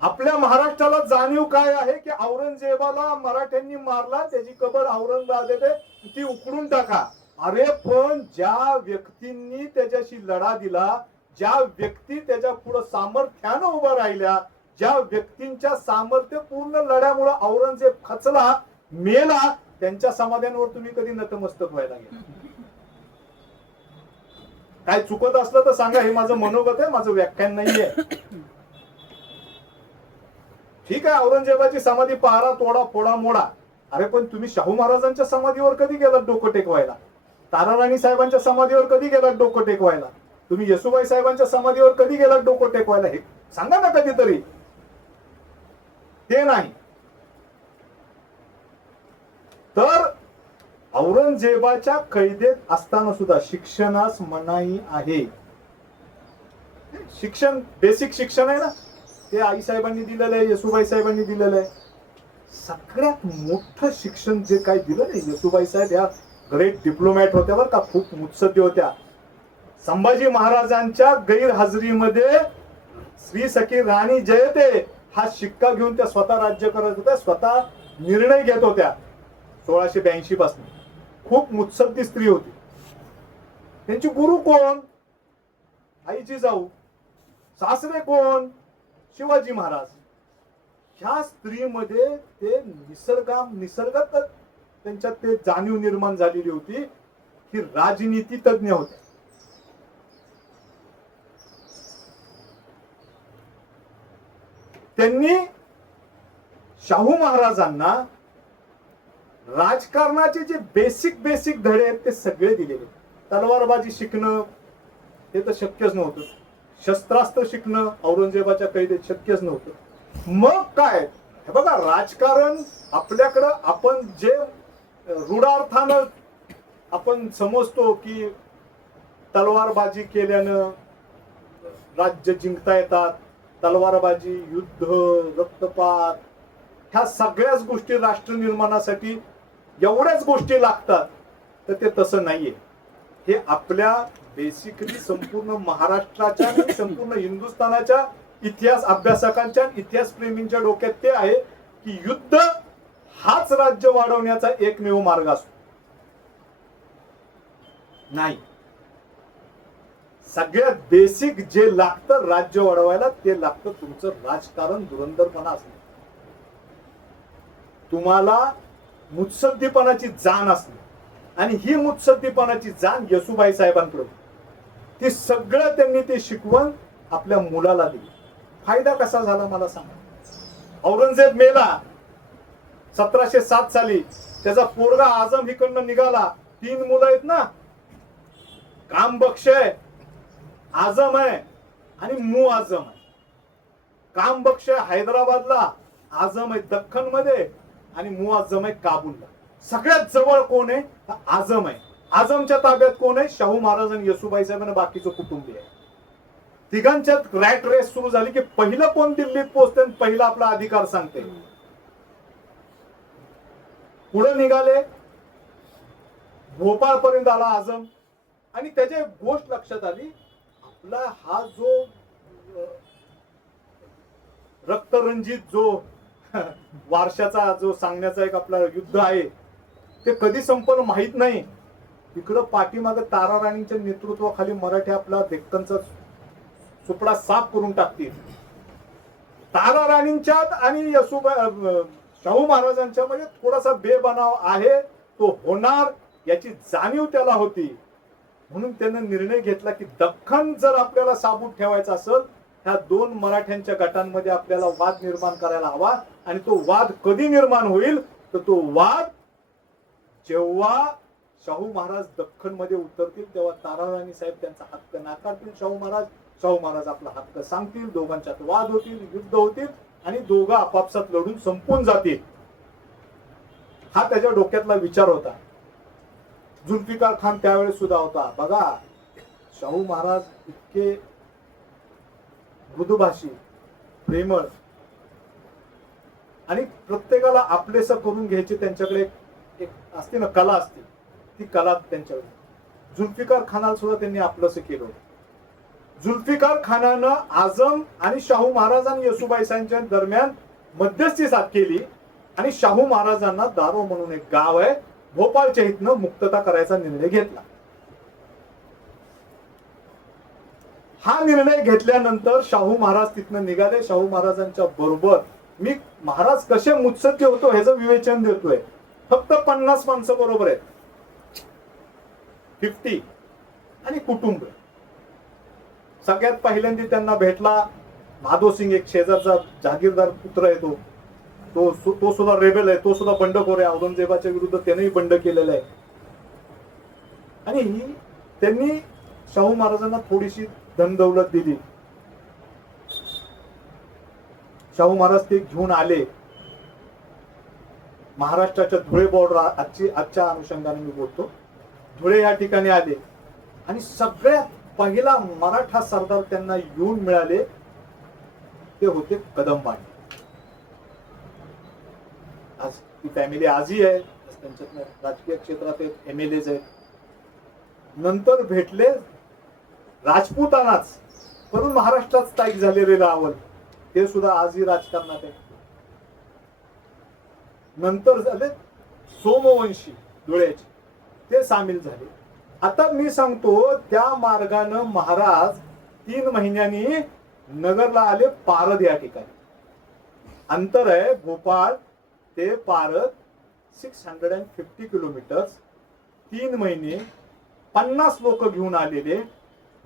आपल्या महाराष्ट्राला जाणीव काय आहे की औरंगजेबाला मराठ्यांनी मारला, त्याची कबर औरंगाबाद ती उकडून टाका. अरे पण ज्या व्यक्तींनी त्याच्याशी लढा दिला, ज्या व्यक्ती त्याच्या पुढे सामर्थ्यानं उभा राहिल्या, ज्या व्यक्तींच्या सामर्थ्यपूर्ण लढ्यामुळे औरंगजेब खचला, मेला, त्यांच्या समाध्यांवर तुम्ही कधी नतमस्तक व्हायला गेला? काय चुकत असलं तर सांगा, हे माझं मनोगत आहे, माझं व्याख्यान नाहीये. ठीक आहे, औरंगजेबाची समाधी पहारा, तोडा, फोडा, मोडा. अरे पण तुम्ही शाहू महाराजांच्या समाधीवर कधी गेलात डोकं टेकवायला? ताराराणी साहेबांच्या समाधीवर कधी गेलात डोकं टेकवायला? तुम्ही येसुबाई साहेबांच्या समाधीवर कधी गेलात डोकं टेकवायला? हे सांगा ना कधीतरी. ते नाही. तर औरंगजेबाच्या कैदेत असताना सुद्धा शिक्षणास मनाई आहे. शिक्षण बेसिक शिक्षण आहे ना, ते आई साहेबांनी दिलेलं आहे, येसुबाई साहेबांनी दिलेलं आहे. सगळ्यात मोठं शिक्षण जे काय दिलं नाही, येसुबाई साहेब या ग्रेट डिप्लोमॅट होत्या बरं का, खूप मुत्सद्दी होत्या. संभाजी महाराजांच्या गैरहजेरीमध्ये श्री सखी राणी जयते हा शिक्का घेऊन त्या स्वतः राज्य करत होत्या, स्वतः निर्णय घेत होत्या. 1682 पासून खूप मुत्सद्दी स्त्री होती. त्यांची गुरु कोण? आई जिजाऊ. सासरे कोण? शिवाजी महाराज. ह्या स्त्रीमध्ये ते निसर्गात त्यांच्यात ते जाणीव निर्माण झालेली होती की राजनीती तज्ञ होते. त्यांनी शाहू महाराजांना राजकारणाचे जे बेसिक धडे आहेत ते सगळे दिलेले. तलवारबाजी शिकणं हे तर शक्यच नव्हतं. शस्त्रास्त्र शिकणं औरंगजेबाच्या कैदेत शक्यच नव्हतं. मग काय, हे बघा, राजकारण आपल्याकडं आपण जे रूढार्थानं आपण समजतो की तलवारबाजी केल्यानं राज्य जिंकता येतात, तलवारबाजी, युद्ध, रक्तपात, ह्या सगळ्याच गोष्टी राष्ट्र निर्माणासाठी एवढ्याच गोष्टी लागतात, तर ते तसं नाहीये. हे आपल्या बेसिकली संपूर्ण महाराष्ट्राच्या आणि संपूर्ण हिंदुस्थानाच्या इतिहास अभ्यासकांच्या, इतिहास प्रेमींच्या डोक्यात ते आहे की युद्ध हाच राज्य वाढवण्याचा एकमेव मार्ग असतो. नाही, सगळ्यात बेसिक जे लागतं राज्य वाढवायला, ते लागतं तुमचं राजकारण, धुरंधरपणा असणं, तुम्हाला मुत्सद्दीपणाची जाण असणे. आणि ही मुत्सद्दीपणाची जाण येसुबाई साहेबांकडे, ती सगळं त्यांनी ते शिकवण आपल्या मुलाला दिली. फायदा कसा झाला मला सांगा. औरंगजेब मेला 1707 साली. त्याचा पोरगा आझम इकडनं निघाला. 3 मुलं आहेत ना, कामबक्ष आहे, आझम आहे आणि मुआझम आहे. कामबक्ष हैदराबादला, आझम आहे दख्खन मध्ये आणि मुआझम आहे काबूलला. सगळ्यात जवळ कोण आहे? आझम आहे. आझमच्या ताब्यात कोण आहे? शाहू महाराज आणि येसुबाई साहेब आणि बाकीचं कुटुंबीय आहे. तिघांच्यात रॅट रेस सुरू झाली की पहिलं कोण दिल्लीत पोहोचते, पहिला आपला अधिकार सांगते. पुढे निघाले, भोपाळ पर्यंत आला आझम. आणि त्याची एक गोष्ट लक्षात आली, आपला हा जो रक्तरंजित जो वारशाचा जो सांगण्याचा एक आपला युद्ध आहे, ते कधी संपलं माहित नाही. इकडं पाठीमागं ताराराणींच्या नेतृत्वाखाली मराठी आपला डेक्कनचा सुपडा साफ करून टाकतील. ताराराणींच्यात आणि शाहू महाराजांच्या मध्ये थोडासा बेबनाव आहे, तो होणार याची जाणीव त्याला होती. म्हणून त्यानं निर्णय घेतला की दख्खन जर आपल्याला साबूत ठेवायचा असेल, ह्या 2 मराठ्यांच्या गटांमध्ये आपल्याला वाद निर्माण करायला हवा. आणि तो वाद कधी निर्माण होईल, तर तो वाद जेव्हा शाहू महाराज दख्खन मध्ये उतरतील, तेव्हा ताराराणी साहेब त्यांचा हक्क नाकारतील. शाहू महाराज शाहू महाराज आपला हक्क सांगतील, दोघांच्यात वाद होतील, युद्ध होतील आणि दोघं आपापसात लढून संपून जातील, हा त्याच्या डोक्यातला विचार होता. जुल्फिकार खान त्यावेळेस सुद्धा होता. बघा, शाहू महाराज इतके मृदुभाषी, प्रेमळ आणि प्रत्येकाला आपलेस करून घ्यायची त्यांच्याकडे एक असते ना, कला असते, ती कला त्यांच्याकडे. जुल्फिकार खानाला सुद्धा त्यांनी आपलंसं केलं. जुल्फिकार खानानं आझम आणि शाहू महाराज आणि येसुबाईसांच्या दरम्यान मध्यस्थी साथ केली आणि शाहू महाराजांना दारो म्हणून एक गाव आहे भोपाळच्या इथनं मुक्तता करायचा निर्णय घेतला. हा निर्णय घेतल्यानंतर शाहू महाराज तिथनं निघाले. शाहू महाराजांच्या बरोबर मी महाराज कसे मुत्सद्दी होतो ह्याचं विवेचन देतोय. फक्त 50 माणसं बरोबर आहेत, 50, आणि कुटुंब. सगळ्यात पहिल्यांदा त्यांना भेटला माधो सिंग, एक शेजारचा जागीरदार पुत्र आहे. तो सुद्धा रेबेल आहे, तो सुद्धा बंडखोर आहे. औरंगजेबाच्या विरुद्ध त्यानेही बंड केलेलं आहे. आणि त्यांनी शाहू महाराजांना थोडीशी धनदौलत दिली. शाहू महाराज ते घेऊन आले महाराष्ट्राच्या धुळे बॉर्डर, आजच्या अनुषंगाने मी बोलतो, धुळे या ठिकाणी आले आणि सगळ्यात पहिला मराठा सरदार त्यांना येऊन मिळाले ते होते कदमबाई. आज ती फॅमिली आजही आहे, त्यांच्यात राजकीय क्षेत्रात MLAs आहेत. नंतर भेटले राजपूतानाच, म्हणून महाराष्ट्रात स्थायिक झालेले रावल, ते सुद्धा आजही राजकारणात आहे. नंतर झाले सोमवंशी धुळ्याचे, ते सामील झाले. आता मी सांगतो त्या मार्गानं महाराज 3 महिन्यांनी नगरला आले. पारद या ठिकाणी अंतर आहे भोपाळ ते पारद 650 किलोमीटर्स. 3 महिने 50 लोक घेऊन आलेले.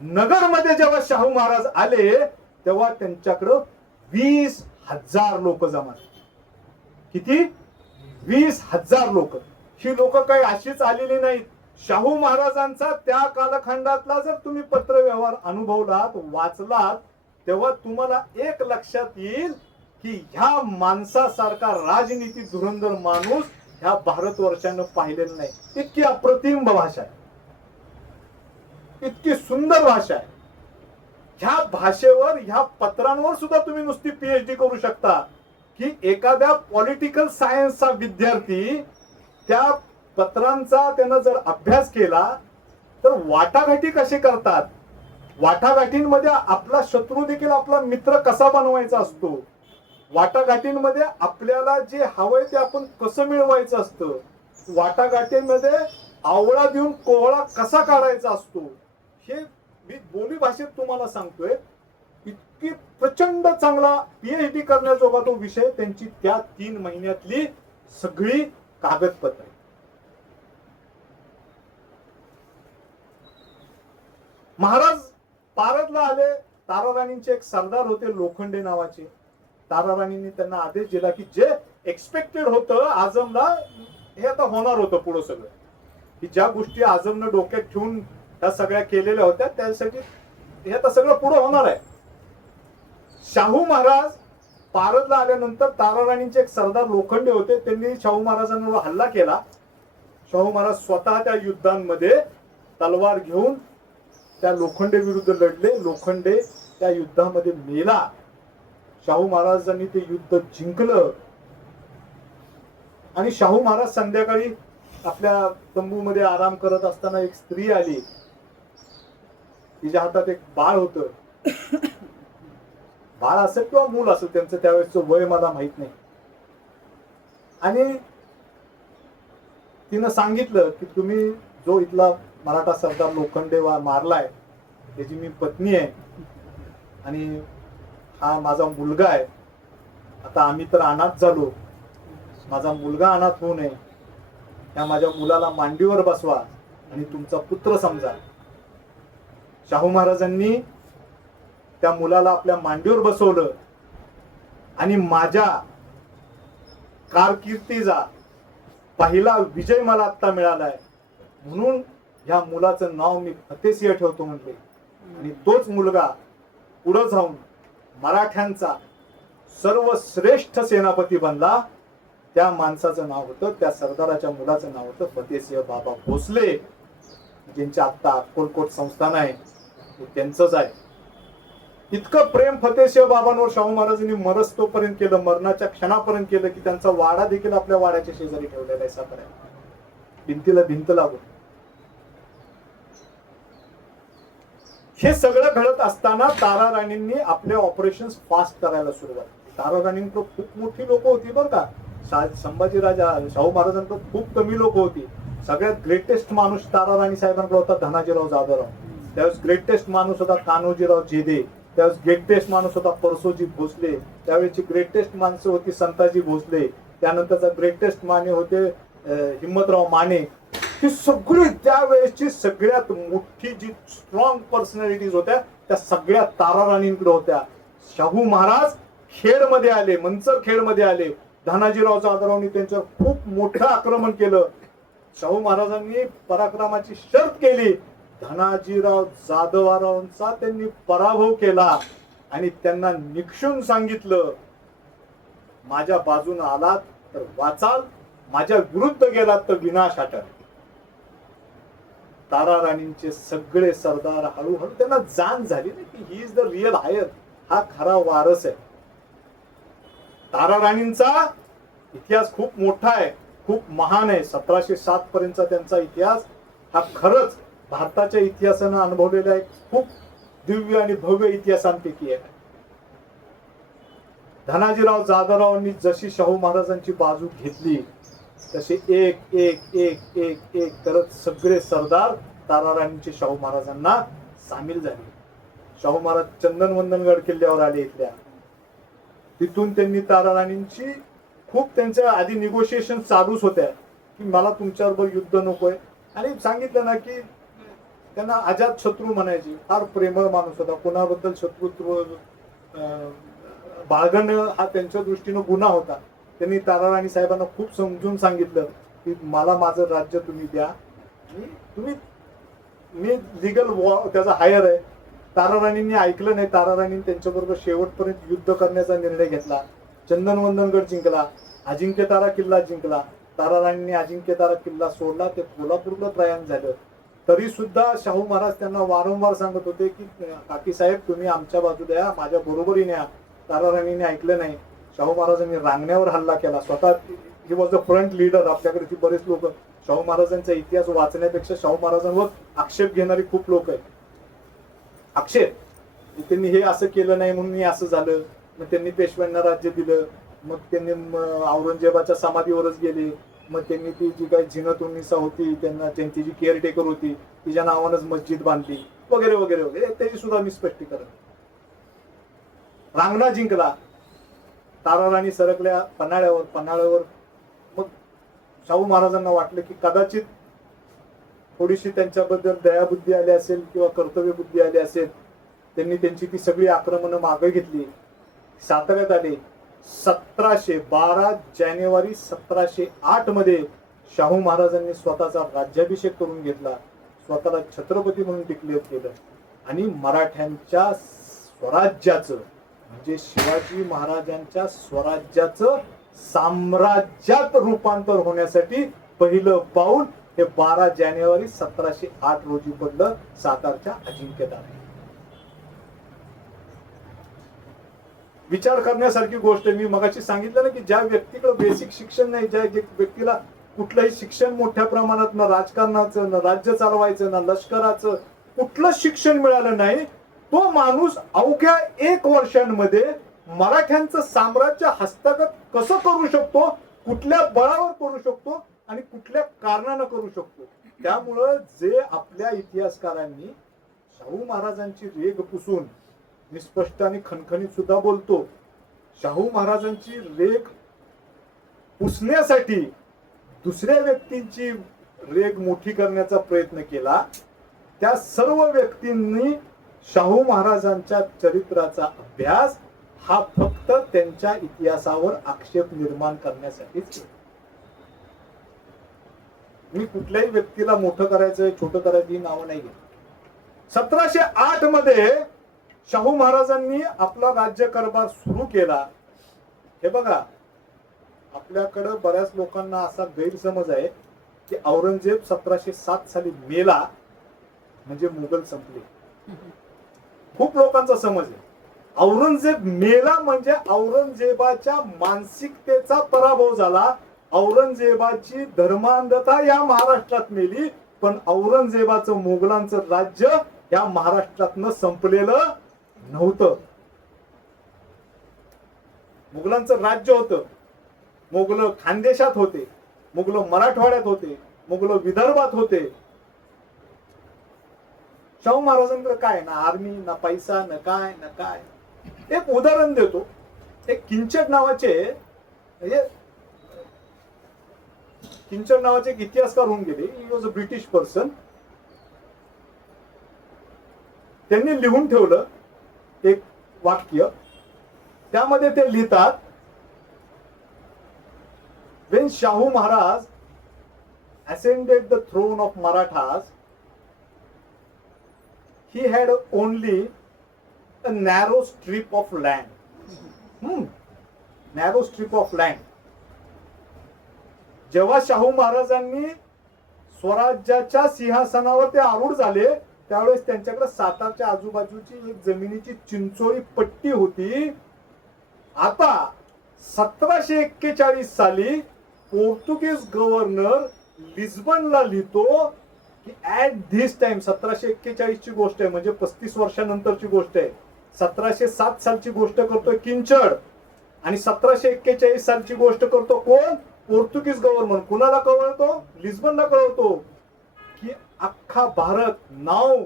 नगरमध्ये जेव्हा शाहू महाराज आले तेव्हा त्यांच्याकडं 20,000 लोक जमा. किती? 20,000 लोक. ही लोक काही अशीच आलेली नाहीत. शाहू महाराजांचा त्या कालखंडातला जर तुम्ही पत्रव्यवहार अनुभवलात, वाचलात, तेव्हा तुम्हाला एक लक्षात येईल की ह्या माणसासारखा राजनीती धुरंधर माणूस ह्या भारतवर्षानं पाहिलेला नाही. इतकी अप्रतिम भाषा आहे, इतकी सुंदर भाषा आहे. ह्या भाषेवर, ह्या पत्रांवर सुद्धा तुम्ही नुसती PhD करू शकता की एखाद्या पॉलिटिकल सायन्सचा विद्यार्थी त्या पत्रांचा त्यानं जर अभ्यास केला तर वाटाघाटी कशी करतात, वाटाघाटींमध्ये आपला शत्रू देखील आपला मित्र कसा बनवायचा असतो, वाटाघाटींमध्ये आपल्याला जे हवंय ते आपण कसं मिळवायचं असतं, वाटाघाटींमध्ये आवळा देऊन कोवळा कसा काढायचा असतो, हे मी बोली भाषेत तुम्हाला सांगतोय. इतकी प्रचंड चांगला PhD करण्याजोगा तो विषय, त्यांची त्या 3 महिन्यातली सगळी कागदपत्र. महाराज पारदला आले. ताराराणींचे एक सरदार होते लोखंडे नावाचे. ताराराणींनी त्यांना आदेश दिला की जे एक्सपेक्टेड होतं आझमला, हे आता होणार होतं पुढं सगळं, की ज्या गोष्टी आझमनं डोक्यात ठेवून त्या सगळ्या केलेल्या होत्या त्यासाठी हे आता सगळं पुढं होणार आहे. शाहू महाराज पारदला आल्यानंतर ताराराणींचे एक सरदार लोखंडे होते, त्यांनी शाहू महाराजांवर हल्ला केला. शाहू महाराज स्वतः त्या युद्धांमध्ये तलवार घेऊन त्या लोखंडे विरुद्ध लढले. लोखंडे त्या युद्धामध्ये मेला. शाहू महाराजांनी ते युद्ध जिंकलं आणि शाहू महाराज संध्याकाळी आपल्या तंबूमध्ये आराम करत असताना एक स्त्री आली. तिच्या हातात एक बाळ होतं. बाळ असेल किंवा मूल असेल, त्यांचं त्यावेळेसचं वय मला माहित नाही. आणि तिनं सांगितलं की तुम्ही जो इथला मराठा सरदार लोखंडे मारलाय त्याची मी पत्नी आहे आणि हा माझा मुलगा आहे. आता आम्ही तर अनाथ झालो, माझा मुलगा अनाथ होऊ नये, त्या माझ्या मुलाला मांडीवर बसवा आणि तुमचा पुत्र समजा. शाहू महाराजांनी त्या मुलाला आपल्या मांडीवर बसवलं आणि माझ्या कारकिर्दीचा पहिला विजय मला आता मिळालाय म्हणून ह्या मुलाचं नाव मी फतेसिंह ठेवतो म्हटले. आणि तोच मुलगा पुढे जाऊन मराठ्यांचा सर्वश्रेष्ठ सेनापती बनला, त्या माणसाचं नाव होतं, त्या सरदाराच्या मुलाचं नाव होतं फतेसिंह बाबा भोसले, ज्यांचे आता अक्कलकोट संस्थान आहे ते त्यांचंच आहे. इतकं प्रेम फतेसिंह बाबांवर शाहू महाराजांनी मरस्तोपर्यंत केलं, मरणाच्या क्षणापर्यंत केलं की त्यांचा वाडा देखील आपल्या वाड्याच्या शेजारी ठेवलेला आहे साताऱ्यात, भिंतीला भिंत लागून. हे सगळं घडत असताना तारा राणींनी आपले ऑपरेशन फास्ट करायला सुरुवात केली. तारा राणींकडे खूप मोठी लोक होती बरं का, संभाजीराजा शाहू महाराजांकडे खूप कमी लोक होती. सगळ्यात ग्रेटेस्ट माणूस तारा राणी साहेबांकडे होता धनाजीराव जाधवराव, त्यावेळेस ग्रेटेस्ट माणूस होता कान्होजीराव जेदे, त्यावेळेस ग्रेटेस्ट माणूस होता परसोजी भोसले, त्यावेळेची ग्रेटेस्ट माणसं होती संताजी भोसले, त्यानंतरचा ग्रेटेस्ट माने होते हिम्मतराव माने. ही सगळी त्यावेळेसची सगळ्यात मोठी जी स्ट्रॉंग पर्सनॅलिटीज होत्या त्या सगळ्या तारा राणींकडे होत्या. शाहू महाराज खेडमध्ये आले, मंचर खेडमध्ये आले, धनाजीराव जाधवरावांनी त्यांच्यावर खूप मोठं आक्रमण केलं. शाहू महाराजांनी पराक्रमाची शर्त केली, धनाजीराव जाधवरावांचा त्यांनी पराभव केला आणि त्यांना निक्षून सांगितलं, माझ्या बाजूने आलात तर वाचाल, माझ्या विरुद्ध गेलात तर विनाश आटल. तारा राणींचे सगळे सरदार हळूहळू त्यांना जाण झाली ना की he is the real heir, हा खरा वारस आहे. तारा राणींचा इतिहास खूप मोठा आहे, खूप महान आहे. 1707 पर्यंतचा त्यांचा इतिहास हा खरंच भारताच्या इतिहासानं अनुभवलेला एक खूप दिव्य आणि भव्य इतिहासांपैकी आहे. धनाजीराव जाधवरावांनी जशी शाहू महाराजांची बाजू घेतली तसे एक एक एक एक एक करत सगळे सरदार तारा राणींचे शाहू महाराजांना सामील झाले. शाहू महाराज चंदनवंदनगड किल्ल्यावर आले इथल्या, तिथून त्यांनी तारा राणींची खूप त्यांच्या आधी निगोशिएशन चालूच होत्या की मला तुमच्याबरोबर युद्ध नकोय, आणि सांगितलं ना की त्यांना अजात शत्रू म्हणायचे. फार प्रेमळ माणूस होता, कोणाबद्दल शत्रुत्व बाळगणं हा त्यांच्या दृष्टीनं गुन्हा होता. त्यांनी तारा राणी साहेबांना खूप समजून सांगितलं की मला माझं राज्य तुम्ही द्या, मी लिगल त्याचा हायर आहे. तारा राणींनी ऐकलं नाही. तारा राणींनी त्यांच्याबरोबर शेवटपर्यंत युद्ध करण्याचा निर्णय घेतला. चंदनवंदनगड जिंकला, अजिंक्यतारा किल्ला जिंकला. तारा राणींनी अजिंक्यतारा किल्ला सोडला, ते कोल्हापूरला प्रयाण झालं. तरी सुद्धा शाहू महाराज त्यांना वारंवार सांगत होते की काकी साहेब तुम्ही आमच्या बाजूला या, माझ्या बरोबरीने या. तारा राणींनी ऐकलं नाही. शाहू महाराजांनी रांगण्यावर हल्ला केला. स्वतः he was a front leader. आपल्याकडे बरेच लोक शाहू महाराजांचा इतिहास वाचण्यापेक्षा शाहू महाराजांवर आक्षेप घेणारी खूप लोक आहेत. आक्षेप त्यांनी हे असं केलं नाही म्हणून हे असं झालं, मग त्यांनी पेशव्यांना राज्य दिलं, मग त्यांनी औरंगजेबाच्या समाधीवरच गेले, मग त्यांनी ती जी काही झिनत उन्निसा होती त्यांना त्यांची जी केअरटेकर होती तिच्या नावानंच मस्जिद बांधली वगैरे वगैरे वगैरे, त्याची सुद्धा मी स्पष्टीकरण. रांगणा जिंकला, तारा राणी सरकल्या पन्हाळ्यावर. मग शाहू महाराजांना वाटलं की कदाचित थोडीशी त्यांच्याबद्दल दयाबुद्धी आली असेल किंवा कर्तव्य बुद्धी आली असेल. त्यांनी त्यांची ती सगळी आक्रमणं मागे घेतली, साताऱ्यात आले. 12 जानेवारी 1708 मध्ये शाहू महाराजांनी स्वतःचा राज्याभिषेक करून घेतला, स्वतःला छत्रपती म्हणून डिक्लेअर केलं आणि मराठ्यांच्या स्वराज्याचं म्हणजे शिवाजी महाराजांच्या स्वराज्याचं साम्राज्यात रूपांतर होण्यासाठी पहिलं पाऊल हे 12 जानेवारी 1708 रोजी पडलं सातारच्या अजिंक्यतारा. विचार करण्यासारखी गोष्ट. मी मगाशी सांगितलं ना की ज्या व्यक्तीकडे बेसिक शिक्षण नाही, ज्या व्यक्तीला कुठलंही शिक्षण मोठ्या प्रमाणात न राजकारणाचं, न राज्य चालवायचं, न लष्कराचं कुठलं शिक्षण मिळालं नाही, तो माणूस अवघ्या 1 वर्षांमध्ये मराठ्यांचं साम्राज्य हस्तगत कसं करू शकतो, कुठल्या बळावर करू शकतो आणि कुठल्या कारणानं करू शकतो. त्यामुळं जे आपल्या इतिहासकारांनी शाहू महाराजांची रेग पुसून, मी स्पष्ट आणि खणखणीत सुद्धा बोलतो, शाहू महाराजांची रेग पुसण्यासाठी दुसऱ्या व्यक्तींची रेग मोठी करण्याचा प्रयत्न केला, त्या सर्व व्यक्तींनी शाहू महाराजांच्या चरित्राचा अभ्यास हा फक्त त्यांच्या इतिहासावर आक्षेप निर्माण करण्यासाठीच केला. मी कुठल्याही व्यक्तीला मोठं करायचं छोटं करायचं ही नावं नाही घेत. 1708 मध्ये शाहू महाराजांनी आपला राज्यकारभार सुरू केला. हे बघा, आपल्याकडं बऱ्याच लोकांना असा गैरसमज आहे की औरंगजेब 1707 साली मेला म्हणजे मुघल संपले. खूप लोकांचा समज आहे औरंगजेब मेला म्हणजे औरंगजेबाच्या मानसिकतेचा पराभव झाला. औरंगजेबाची धर्मांधता या महाराष्ट्रात मेली, पण औरंगजेबाचं मुघलांचं राज्य या महाराष्ट्रातनं संपलेलं नव्हतं. मुघलांचं राज्य होतं. मुघल खानदेशात होते, मुघल मराठवाड्यात होते, मुघल विदर्भात होते. शाहू महाराजांकडे काय ना आर्मी ना पैसा ना काय ना काय. एक उदाहरण देतो. एक किंचड नावाचे एक इतिहासकार होऊन गेले. He was a British person. त्यांनी लिहून ठेवलं एक वाक्य. त्यामध्ये ते लिहितात, when Shahu Maharaj ascended the throne of Marathas, he had only a narrow strip of land. Narrow strip of land. जेव्हा शाहू महाराजांनी स्वराज्याच्या सिंहासनावर ते आरूढ झाले त्यावेळेस त्यांच्याकडे सातारच्या आजूबाजूची एक जमिनीची चिंचोळी पट्टी होती. आता 1741 साली पोर्तुगीज गव्हर्नर लिस्बनला लिहितो की ऍट धिस टाइम, 1741 ची गोष्ट आहे म्हणजे 35 वर्षानंतरची गोष्ट आहे. 1707 सालची गोष्ट करतोय किंचड आणि 1741 सालची गोष्ट करतो कोण? Portuguese governor. कुणाला कळवतो? लिस्बनला कळवतो की अख्खा भारत नाव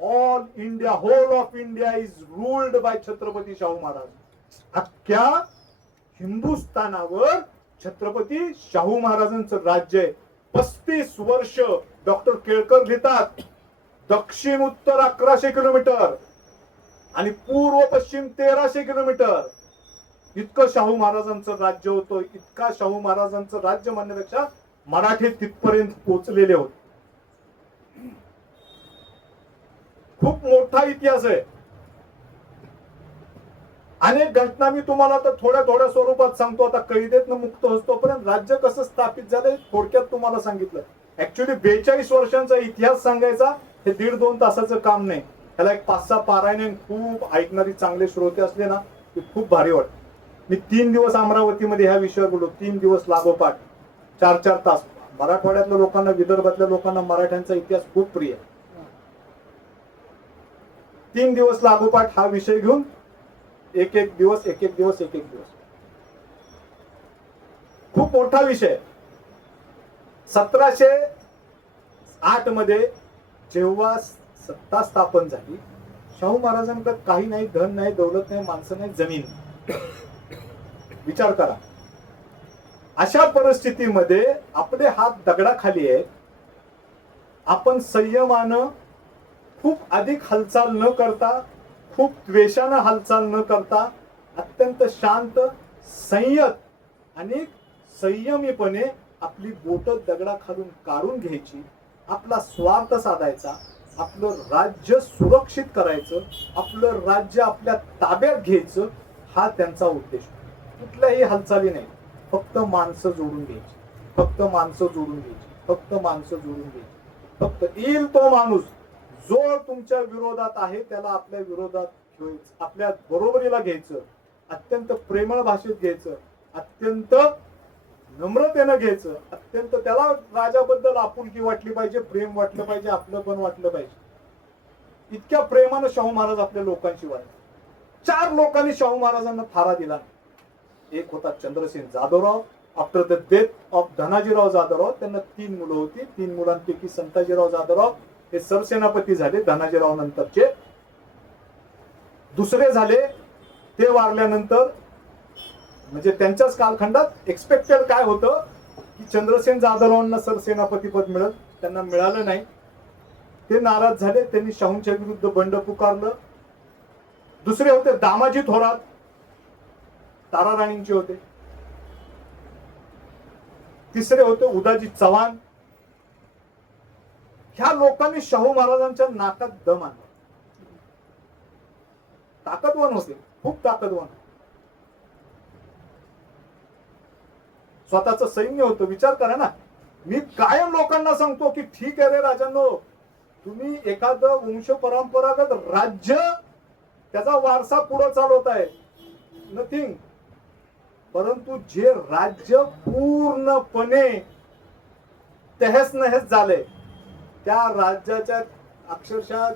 all India, whole of India is ruled by Chhatrapati Shahu Maharaj. अख्ख्या हिंदुस्थानावर छत्रपती शाहू महाराजांचं राज्य आहे. 35 वर्ष. डॉक्टर केळकर लिहितात दक्षिण उत्तर 1100 किलोमीटर आणि पूर्व पश्चिम 1300 किलोमीटर इतकं शाहू महाराजांचं राज्य होतं. इतका शाहू महाराजांचं राज्य म्हणण्यापेक्षा मराठी तिथपर्यंत पोहोचलेले होते. खूप मोठा इतिहास आहे. अनेक घटना मी तुम्हाला तर थोड्या थोड्या स्वरूपात सांगतो. आता कैदेतनं मुक्त होतोपर्यंत राज्य कसं स्थापित झालंय थोडक्यात तुम्हाला सांगितलं. ऍक्च्युली 42 वर्षांचा इतिहास सांगायचा हे 1.5-2 तासाचं काम नाही. त्याला एक 5-6 पारायण खूप ऐकणारी चांगले श्रोते असले ना ते खूप भारी वाटत. मी 3 दिवस अमरावतीमध्ये ह्या विषयावर बोललो. 3 दिवस लागोपाठ 4-4 तास. मराठवाड्यातल्या लोकांना, विदर्भातल्या लोकांना मराठ्यांचा इतिहास खूप प्रिय. 3 दिवस लागोपाठ हा विषय घेऊन एक दिवस खूप मोठा विषय. 1708 मध्ये जेव्हा सत्ता स्थापन झाली, शाहू महाराजांकडे काही नाही, धन नाही, दौलत नाही, माणसं नाही, जमीन. विचार करा. अशा परिस्थितीमध्ये आपले हात दगडाखाली आहेत. आपण संयमानं खूप अधिक हालचाल न करता, खूप द्वेषानं हालचाल न करता अत्यंत शांत, संयत आणि संयमीपणे आपली बोट दगडाखालून काढून घ्यायची. आपला स्वार्थ साधायचा, आपलं राज्य सुरक्षित करायचं, आपलं राज्य आपल्या ताब्यात घ्यायचं, हा त्यांचा उद्देश. कुठल्याही हालचाली नाही, फक्त माणसं जोडून घ्यायची, फक्त माणसं जोडून घ्यायची, फक्त माणसं जोडून घ्यायची. फक्त येईल तो माणूस जो तुमच्या विरोधात आहे त्याला आपल्या विरोधात घ्यायचं, आपल्या बरोबरीला घ्यायचं, अत्यंत प्रेमळ भाषेत घ्यायचं, अत्यंत नम्रतेनं घ्यायचं, अत्यंत त्याला राजाबद्दल आपुलकी वाटली पाहिजे, प्रेम वाटलं पाहिजे, आपलं पण वाटलं पाहिजे. इतक्या प्रेमानं शाहू महाराज आपल्या लोकांशी वाटले. 4 लोकांनी शाहू महाराजांना थारा दिला. एक होता Chandrasen Jadhavrao. After the death of Dhanajirao Jadhavrao त्यांना 3 मुलं होती. 3 मुलांपैकी संताजीराव जाधवराव हे सरसेनापती झाले धनाजीराव नंतरचे. दुसरे झाले ते वारल्यानंतर, म्हणजे त्यांच्याच कालखंडात एक्सपेक्टेड काय होतं की चंद्रसेन जाधवरावांना सरसेनापती पद मिळेल, त्यांना मिळालं नाही. ते नाराज झाले, त्यांनी शाहूंच्या विरुद्ध बंड पुकारलं. दुसरे होते दामाजी थोरात, ताराराणींचे होते. तिसरे होते उदाजी चव्हाण. ह्या लोकांनी शाहू महाराजांच्या नाकात दम आणला. ताकदवान होते, खूप ताकदवान. स्वतःच सैन्य होतं. विचार करा ना. मी कायम लोकांना सांगतो की ठीक आहे रे राजांनो, तुम्ही एखादं वंश परंपरागत राज्य त्याचा वारसा पुढे चालवत आहे, नथिंग. परंतु जे राज्य पूर्णपणे तहस नहस झाले, त्या राज्याच्या अक्षरशः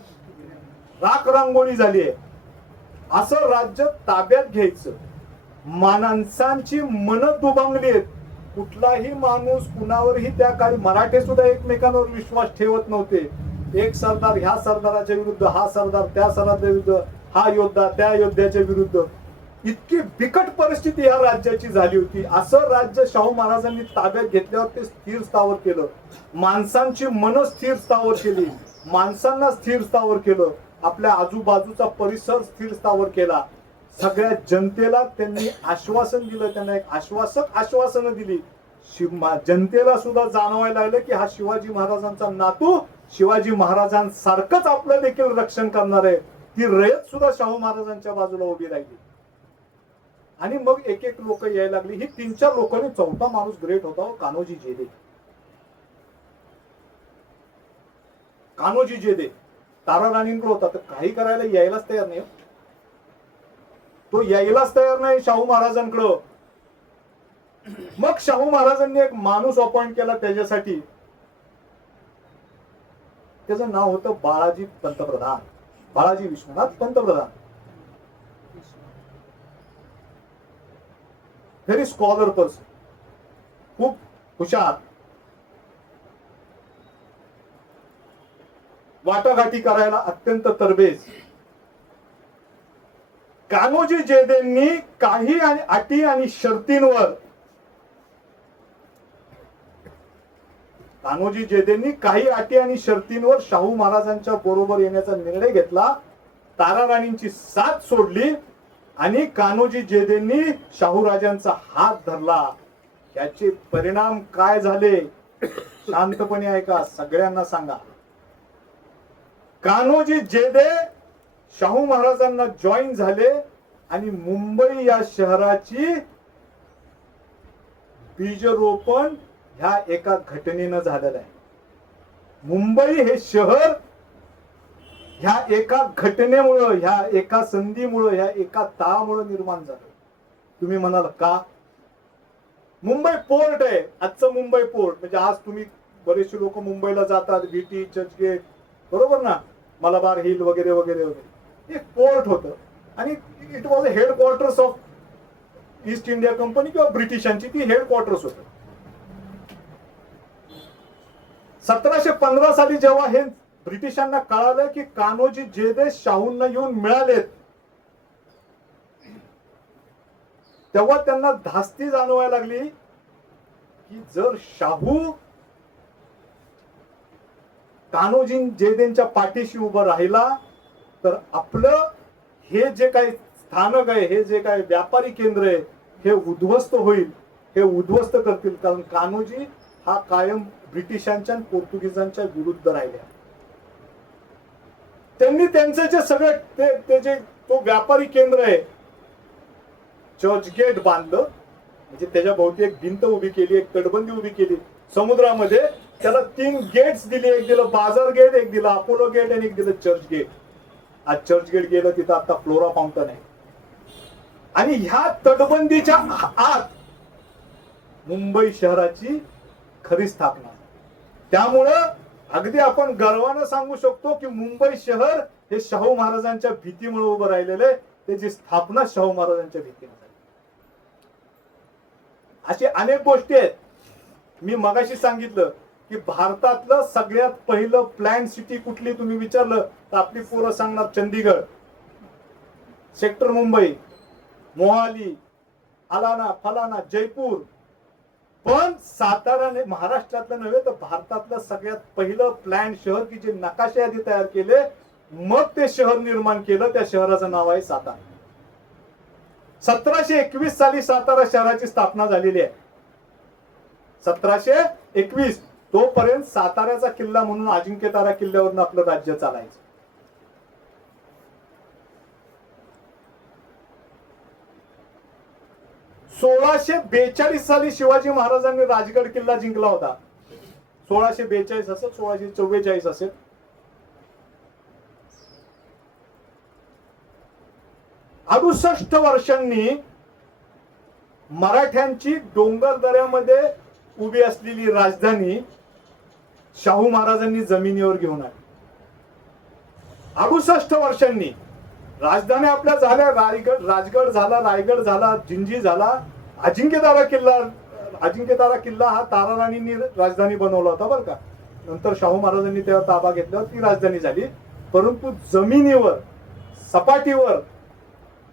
राख रांगोळी झाली आहे, असं राज्य ताब्यात घ्यायचं. माणसांची मन दुभांगली आहेत. कुठलाही माणूस कुणावरही, त्या काळी मराठे सुद्धा एकमेकांवर विश्वास ठेवत नव्हते. एक सरदार ह्या सरदाराच्या विरुद्ध, हा सरदार त्या सरदाराच्या विरुद्ध, हा योद्धा त्या योद्ध्याच्या विरुद्ध. इतकी बिकट परिस्थिती ह्या राज्याची झाली होती. असं राज्य शाहू महाराजांनी ताब्यात घेतल्यावर ते स्थिर स्थावर केलं. माणसांची मन स्थिर स्थावर केली, माणसांना स्थिर स्थावर केलं, आपल्या आजूबाजूचा परिसर स्थिर स्थावर केला. सगळ्या जनतेला त्यांनी आश्वासन दिलं, त्यांना एक आश्वासनं दिली. जनतेला सुद्धा जाणवायला लागलं की हा शिवाजी महाराजांचा नातू शिवाजी महाराजांसारखंच आपलं देखील रक्षण करणार आहे. ती रयत सुद्धा शाहू महाराजांच्या बाजूला उभी राहिली. आणि मग एक एक लोक यायला लागली. ही 3-4 लोकांनी, चौथा माणूस ग्रेट होता, कान्होजी जेदे. कान्होजी जेदे तारा राणींकडे होता, तर काही करायला यायलाच तयार नाही. तो यायलाच तयार नाही शाहू महाराजांकडं. मग शाहू महाराजांनी एक माणूस अपॉइंट केला त्याच्यासाठी. त्याचं नाव होतं बाळाजी पंतप्रधान, बाळाजी विश्वनाथ पंतप्रधान. व्हेरी स्कॉलर पर्सन, खूप हुशार, वाटाघाटी करायला अत्यंत तरबेज. कान्होजी जेदेंनी काही अटी आणि शर्तींवर, कान्होजी जेदेंनी काही अटी आणि शर्तींवर शाहू महाराजांच्या बरोबर येण्याचा निर्णय घेतला. तारा राणींची साथ सोडली आणि कान्होजी जेदेंनी शाहू राजांचा हात धरला. याचे परिणाम काय झाले शांतपणे ऐका, सगळ्यांना सांगा. कान्होजी जेदे शाहू महाराजांना जॉईन झाले आणि मुंबई या शहराची बीजरोपण ह्या एका घटनेनं झालेलं आहे. मुंबई हे शहर ह्या एका घटनेमुळं, ह्या एका संधीमुळं, ह्या एका तळामुळं निर्माण झालं. तुम्ही म्हणाल का? मुंबई पोर्ट आहे. आजचं मुंबई पोर्ट म्हणजे आज तुम्ही बरेचसे लोक मुंबईला जातात, बीटी, चर्चगेट, बरोबर ना, मलबार हिल वगैरे वगैरे वगैरे. एक पोर्ट होतं आणि it was a headquarters of east India company किंवा ब्रिटिशांची ती हेडक्वार्टर्स होतं. 1715 साली जेव्हा हे ब्रिटिशांना कळालं की कान्होजी जेदे शाहूंना येऊन मिळालेत, तेव्हा त्यांना धास्ती जाणवायला लागली की जर शाहू कान्होजी जेदेंच्या पाठीशी उभं राहिला तर आपलं हे जे काही स्थानक आहे, हे जे काही व्यापारी केंद्र आहे, हे उद्ध्वस्त होईल, हे उद्ध्वस्त करतील. कारण कान्होजी हा कायम ब्रिटिशांच्या आणि पोर्तुगीजांच्या विरुद्ध राहिल्या. त्यांनी त्यांचे जे सगळे ते जे तो व्यापारी केंद्र आहे, चर्चगेट बांधलं, म्हणजे त्याच्या भोवती एक भिंत उभी केली, एक तटबंदी उभी केली समुद्रामध्ये. त्याला 3 गेट्स दिले, एक दिलं बाजार गेट, एक दिलं अपोलो गेट आणि एक दिलं चर्च गेट. आज चर्च गेट गेलं तिथं आता फ्लोरा फाउंटन आहे. आणि ह्या तटबंदीच्या आत मुंबई शहराची खरी स्थापना. त्यामुळं अगदी आपण गर्वानं सांगू शकतो की मुंबई शहर हे शाहू महाराजांच्या भीतीमुळे उभं राहिलेलं आहे. त्याची स्थापना शाहू महाराजांच्या भीतीने झाली. अशी अनेक गोष्टी आहेत. मी मगाशी सांगितलं की भारतातलं सगळ्यात पहिलं प्लॅन सिटी कुठली तुम्ही विचारलं तर आपली पोरं सांगणार चंदीगड, सेक्टर मुंबई, मोहाली, अलाना फलाना, जयपूर. पण साताराने महाराष्ट्रातलं नव्हे तर भारतातलं सगळ्यात पहिलं प्लॅन शहर की जे नकाशे आधी तयार केले, मग ते शहर निर्माण केलं, त्या शहराचं नाव आहे सातारा. 1721 साली सातारा शहराची स्थापना झालेली आहे. 1721 तोपर्यंत साताऱ्याचा किल्ला म्हणून अजिंक्यतारा किल्ल्यावरून आपलं राज्य चालायचं. 1642 साली शिवाजी महाराजांनी राजगड किल्ला जिंकला होता. 1642 असेल, 1644 असेल. अडुसष्ट वर्षांनी मराठ्यांची डोंगर दऱ्यामध्ये उभी असलेली राजधानी शाहू महाराजांनी जमिनीवर घेऊन आली. 68 वर्षांनी राजधानी आपल्या झाल्या. राजगड झाला, रायगड झाला, जिंजी झाला. अजिंक्यतारा किल्ला हा ताराराणींनी राजधानी बनवला होता बरं का. नंतर शाहू महाराजांनी तेव्हा ताबा घेतल्यावर ती राजधानी झाली. परंतु जमिनीवर, सपाटीवर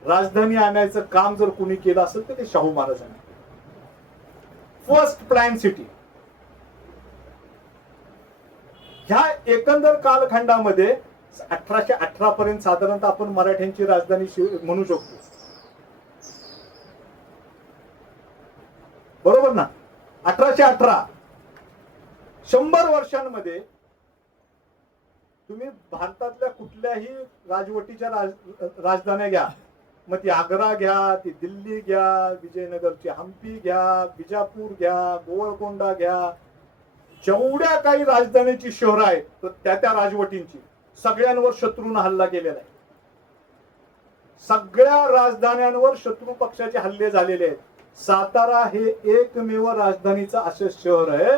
राजधानी आणायचं काम जर कुणी केलं असेल तर ते शाहू महाराजांनी. First plan city. ह्या एकंदर कालखंडामध्ये 1818 पर्यंत साधारणतः आपण मराठ्यांची राजधानी म्हणू शकतो. बरोबर ना. 1818 100 वर्षांमध्ये तुम्ही भारतातल्या कुठल्याही राजवटीच्या राजधान्या घ्या, मग ती आग्रा घ्या, ती दिल्ली घ्या, विजयनगरची हम्पी घ्या, बिजापूर घ्या, गोवळकोंडा घ्या, जेवढ्या काही राजधानीची शहरं आहेत तर त्या राजवटींची सगळ्यांवर शत्रूने हल्ला केलेला आहे. सगळ्या राजधान्यांवर शत्रू पक्षाचे हल्ले झालेले आहेत. सातारा हे एकमेव राजधानीचं असं शहर आहे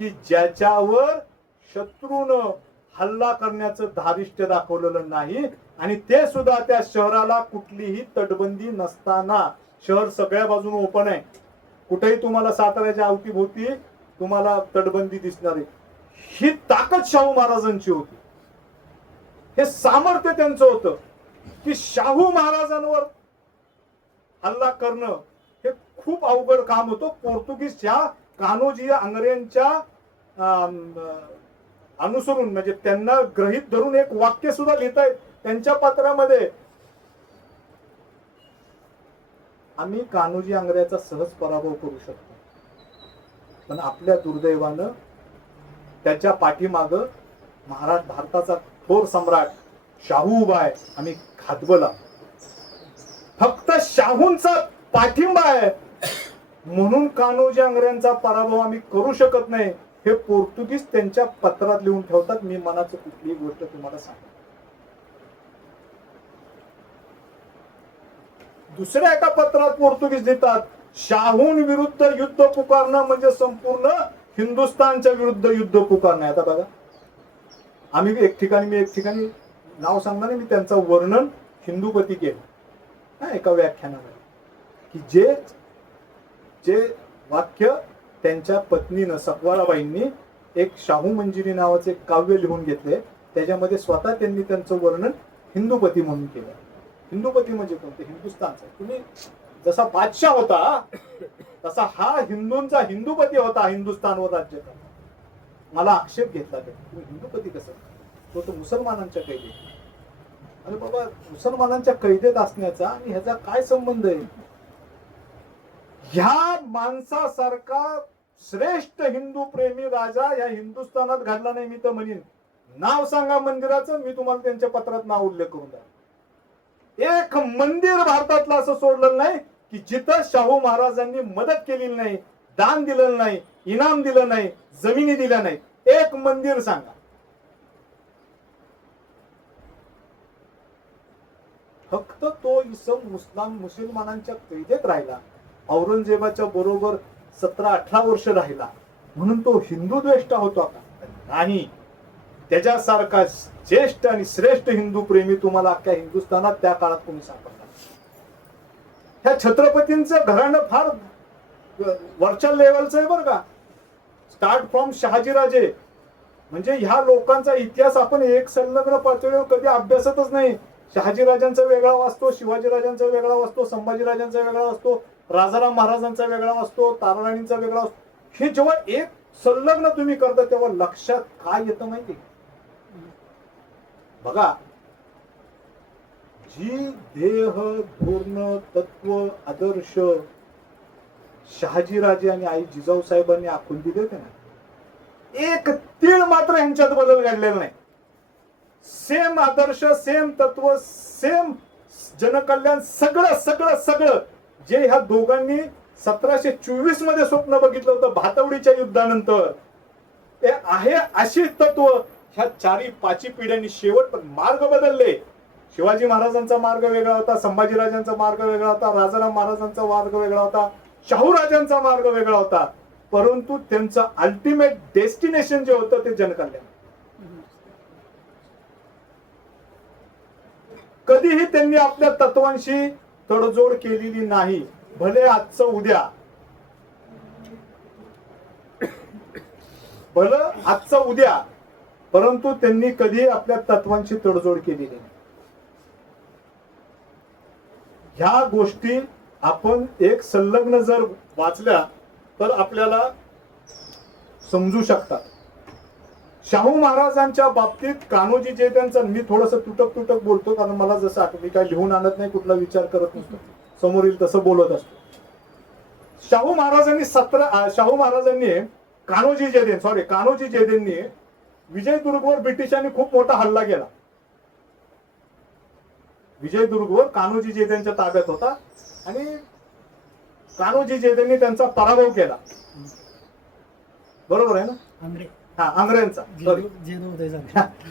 की ज्याच्यावर शत्रूनं हल्ला करण्याचं धारिष्ट्य दाखवलेलं नाही, आणि ते सुद्धा त्या शहराला कुठलीही तटबंदी नसताना. शहर सगळ्या बाजूने ओपन आहे. कुठेही तुम्हाला साताऱ्याच्या अवतीभोवती तुम्हाला तटबंदी दिसणार आहे. ही ताकद शाहू महाराजांची होती. हे सामर्थ्य त्यांचं होतं की शाहू महाराजांवर हल्ला करणं हे खूप अवघड काम होतं. पोर्तुगीजच्या कान्होजी आंग्रेंच्या अनुसरून, म्हणजे त्यांना ग्रहित धरून एक वाक्य सुद्धा लिहितायत त्यांच्या पत्रामध्ये. आम्ही कान्होजी आंग्र्याचा सहज पराभव करू शकतो, पण आपल्या दुर्दैवानं त्याच्या पाठीमाग भारताचा थोर सम्राट शाहू उभा आहे. आम्ही खातबला. फक्त शाहूंचा पाठिंबा आहे म्हणून कान्होजी आंग्र्यांचा पराभव आम्ही करू शकत नाही. हे पोर्तुगीज त्यांच्या पत्रात लिहून ठेवतात. मी मनाचं कुठलीही गोष्ट तुम्हाला सांगतो. दुसऱ्या एका पत्रात पोर्तुगीज लिहितात, शाहून विरुद्ध युद्ध पुकारणं म्हणजे संपूर्ण हिंदुस्थानच्या विरुद्ध युद्ध पुकारणं. आता बघा, मी एक ठिकाणी नाव सांगणार नाही, मी त्यांचं वर्णन हिंदूपती केलं एका व्याख्यानामध्ये, की जे वाक्य त्यांच्या पत्नीनं सकवाराबाईंनी एक शाहू मंजिरी नावाचे एक काव्य लिहून घेतले, त्याच्यामध्ये स्वतः त्यांनी त्यांचं वर्णन हिंदूपती म्हणून केलं. हिंदूपती म्हणजे कोणते? हिंदुस्थानचा. तुम्ही जसा बादशाह होता तसा हा हिंदूंचा हिंदूपती होता, हिंदुस्थानवर राज्य करता. मला आक्षेप घेतला तुम्ही हिंदूपती कसं? तो मुसलमानांच्या कैदेत. अरे बाबा, मुसलमानांच्या कैदेत असण्याचा आणि ह्याचा काय संबंध आहे? ह्या माणसासारखा श्रेष्ठ हिंदू प्रेमी राजा या हिंदुस्थानात घडला नाही. मी तर म्हणेन, नाव सांगा मंदिराचं, मी तुम्हाला त्यांच्या पत्रात नाव उल्लेख करून द्या. एक मंदिर भारतातलं असं सोडलं नाही की जिथं शाहू महाराजांनी मदत केलेली नाही, दान दिलेलं नाही, इनाम दिलं नाही, जमिनी दिल्या नाही. एक मंदिर सांगा. फक्त तो इसम मुसलमानांच्या कैदेत राहिला, औरंगजेबाच्या बरोबर 17-18 वर्ष राहिला म्हणून तो हिंदू द्वेष्टा होता का? नाही. त्याच्यासारखा ज्येष्ठ आणि श्रेष्ठ हिंदू प्रेमी तुम्हाला अख्ख्या हिंदुस्थानात त्या काळात कोणी सापडला? ह्या छत्रपतींचं घराणं फार वरच्या लेवलचं आहे बरं का. Start from Shahajiraje. म्हणजे ह्या लोकांचा इतिहास आपण एक संलग्न पातळीवर कधी अभ्यासतच नाही. शहाजीराजांचा वेगळा वाचतो, शिवाजीराजांचा वेगळा वाचतो, संभाजीराजांचा वेगळा वाचतो, राजाराम महाराजांचा वेगळा वाचतो, ताराराणींचा वेगळा वाचतो. हे जेव्हा एक संलग्न तुम्ही करता तेव्हा लक्षात काय येतं माहिती? बघा, जी देह, धोरण, तत्व, आदर्श शहाजीराजे आणि आई जिजाऊ साहेबांनी आखून दिले होते ना, एक तीळ मात्र यांच्यात बदल घडलेला नाही. सेम आदर्श, सेम तत्व, सेम जनकल्याण, सगळं सगळं सगळं जे ह्या दोघांनी 1724 मध्ये स्वप्न बघितलं होतं भातवडीच्या युद्धानंतर. ते आहे अशी तत्व ह्या 4-5 पिढ्यांनी शेवट पण मार्ग बदलले. शिवाजी महाराजांचा मार्ग वेगळा होता, संभाजीराजांचा मार्ग वेगळा होता, राजाराम महाराजांचा मार्ग वेगळा होता, शाहू राजांचा मार्ग वेगळा होता, परंतु त्यांचं अल्टिमेट डेस्टिनेशन जे होतं ते जनकल्याण. कधीही त्यांनी आपल्या तत्वांशी तडजोड केलेली नाही. भले आजचं उद्या, भलं आजचं उद्या, परंतु त्यांनी कधी आपल्या तत्वांची तडजोड केलेली नाही. ह्या गोष्टी आपण एक संलग्न जर वाचल्या तर आपल्याला समजू शकतात. शाहू महाराजांच्या बाबतीत कान्होजी जे त्यांचा, मी थोडस तुटक बोलतो कारण मला जसं आठवतं, मी काय लिहून आणत नाही, कुठला विचार करत नसतो, समोर येईल तसं बोलत असतो. शाहू महाराजांनी कान्होजी जयदेवांनी विजयदुर्गवर ब्रिटिशांनी खूप मोठा हल्ला केला. विजयदुर्गवर कान्होजी जयदेवांच्या ताब्यात होता आणि कान्होजी जयदेवांनी त्यांचा पराभव केला. बरोबर आहे ना? हा, आंग्र्यांचा,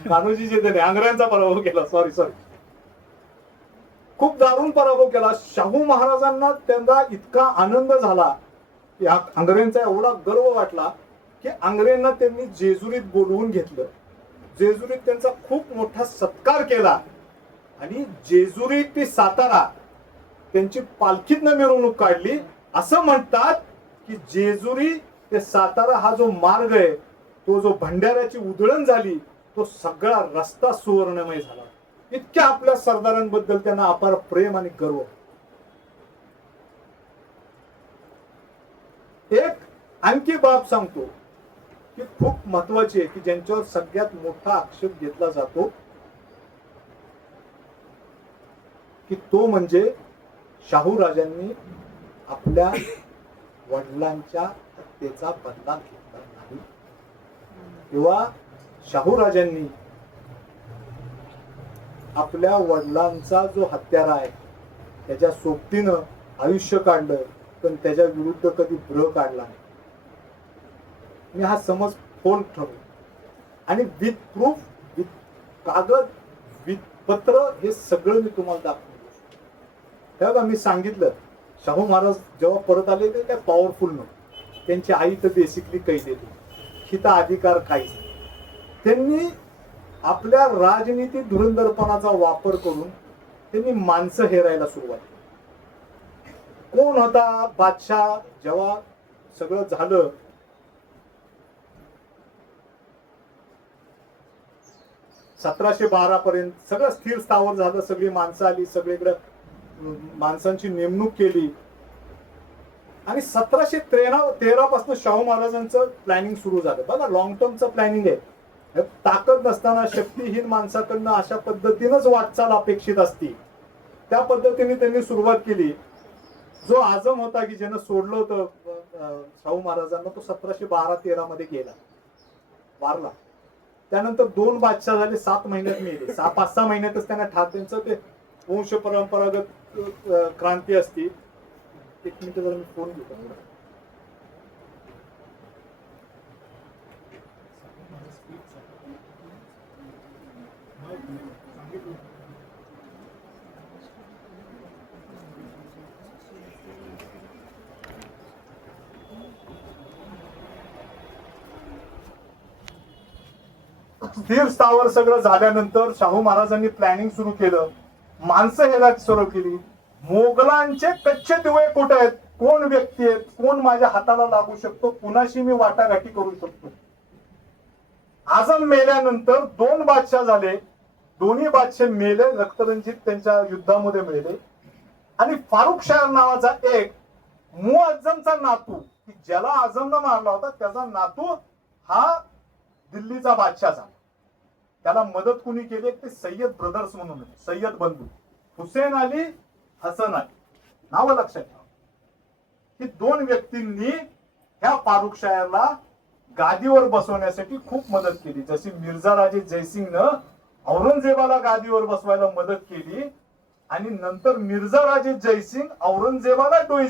कान्होजी जयदेवांनी आंग्र्यांचा पराभव केला. सॉरी खूप दारुण पराभव केला. शाहू महाराजांना त्यांना इतका आनंद झाला की आंग्र्यांचा एवढा गर्व वाटला की आंग्र्यांना त्यांनी जेजुरीत बोलवून घेतलं. जेजुरीत त्यांचा खूप मोठा सत्कार केला आणि जेजुरी ते सातारा त्यांची पालखीतनं मिरवणूक काढली. असं म्हणतात की जेजुरी ते सातारा हा जो मार्ग आहे, तो जो भंडाऱ्याची उधळण झाली, तो सगळा रस्ता सुवर्णमय झाला. इतक्या आपल्या सरदारांबद्दल त्यांना अपार प्रेम आणि गर्व. एक आणखी बाब सांगतो की खूप महत्वाची आहे, की ज्यांच्यावर सगळ्यात मोठा आक्षेप घेतला जातो, की तो म्हणजे शाहू राजांनी आपल्या वडिलांच्या हत्येचा बदला घेतला नाही, किंवा शाहू राजांनी आपल्या वडिलांचा जो हत्यारा आहे त्याच्या सोबतीनं आयुष्य काढलं, पण त्याच्या विरुद्ध कधी ब्र काढला नाही. मी हा समज फोन ठरवू आणि विथ प्रूफ, विथ कागद, विथ पत्र, हे सगळं मी तुम्हाला दाखवतो. तेव्हा मी सांगितलं, शाहू महाराज जेव्हा परत आले ते काय पॉवरफुल नव्हते. त्यांची आई तर बेसिकली कैद होती, हिता अधिकार काहीच. त्यांनी आपल्या राजनीती धुरंधरपणाचा वापर करून त्यांनी माणसं हेरायला सुरुवात केली. कोण होता बादशाह जेव्हा सगळं झालं, 1712 पर्यंत सगळं स्थिर स्थावर झालं, सगळी माणसं आली, सगळीकडे माणसांची नेमणूक केली आणि 1713 पासून शाहू महाराजांचं प्लॅनिंग सुरू झालं. बघा, लॉंग टर्मचं प्लॅनिंग आहे. ताकद नसताना शक्तीहीन माणसाकडनं अशा पद्धतीनंच वाटचाल अपेक्षित असती. त्या पद्धतीने त्यांनी सुरुवात केली. जो आजम होता की ज्यानं सोडलं होतं शाहू महाराजांना, तो 1712-13 मध्ये गेला, वारला. त्यानंतर 2 बादशाह झाले, 7 महिन्यात मेले. 5-6 महिन्यातच त्यांना त्यांचं ते वंश परंपरागत क्रांती असती. 1 मिनिट जरा मी फोन घेतो. स्थिर स्थावर सगळं झाल्यानंतर शाहू महाराजांनी प्लॅनिंग सुरू केलं, माणसं हेरायला सुरू केली. मोगलांचे कच्चे दिवे कुठे आहेत, कोण व्यक्ती आहेत, कोण माझ्या हाताला लागू शकतो, कुणाशी मी वाटाघाटी करू शकतो. आझम मेल्यानंतर 2 बादशाह झाले. दोन्ही बादशाह मेले, रक्तरंजित त्यांच्या युद्धामध्ये मेले. आणि फारुख शाह नावाचा एक मुअज्जमचा नातू, की ज्याला आझमनं मारला होता, त्याचा नातू हा दिल्लीचा बादशाह झाला. त्याला मदत कुणी केली? ते सय्यद ब्रदर्स म्हणून होते, सय्यद बंधू, हुसेन अली, हसन अली, नावं लक्षात ठेवा. ही 2 व्यक्तींनी ह्या फारुख शाहला गादीवर बसवण्यासाठी खूप मदत केली. जशी मिर्झा राजे जयसिंगनं औरंगजेबाला गादीवर बसवायला मदत केली आणि नंतर मिर्झा राजे जयसिंग औरंगजेबाला डोई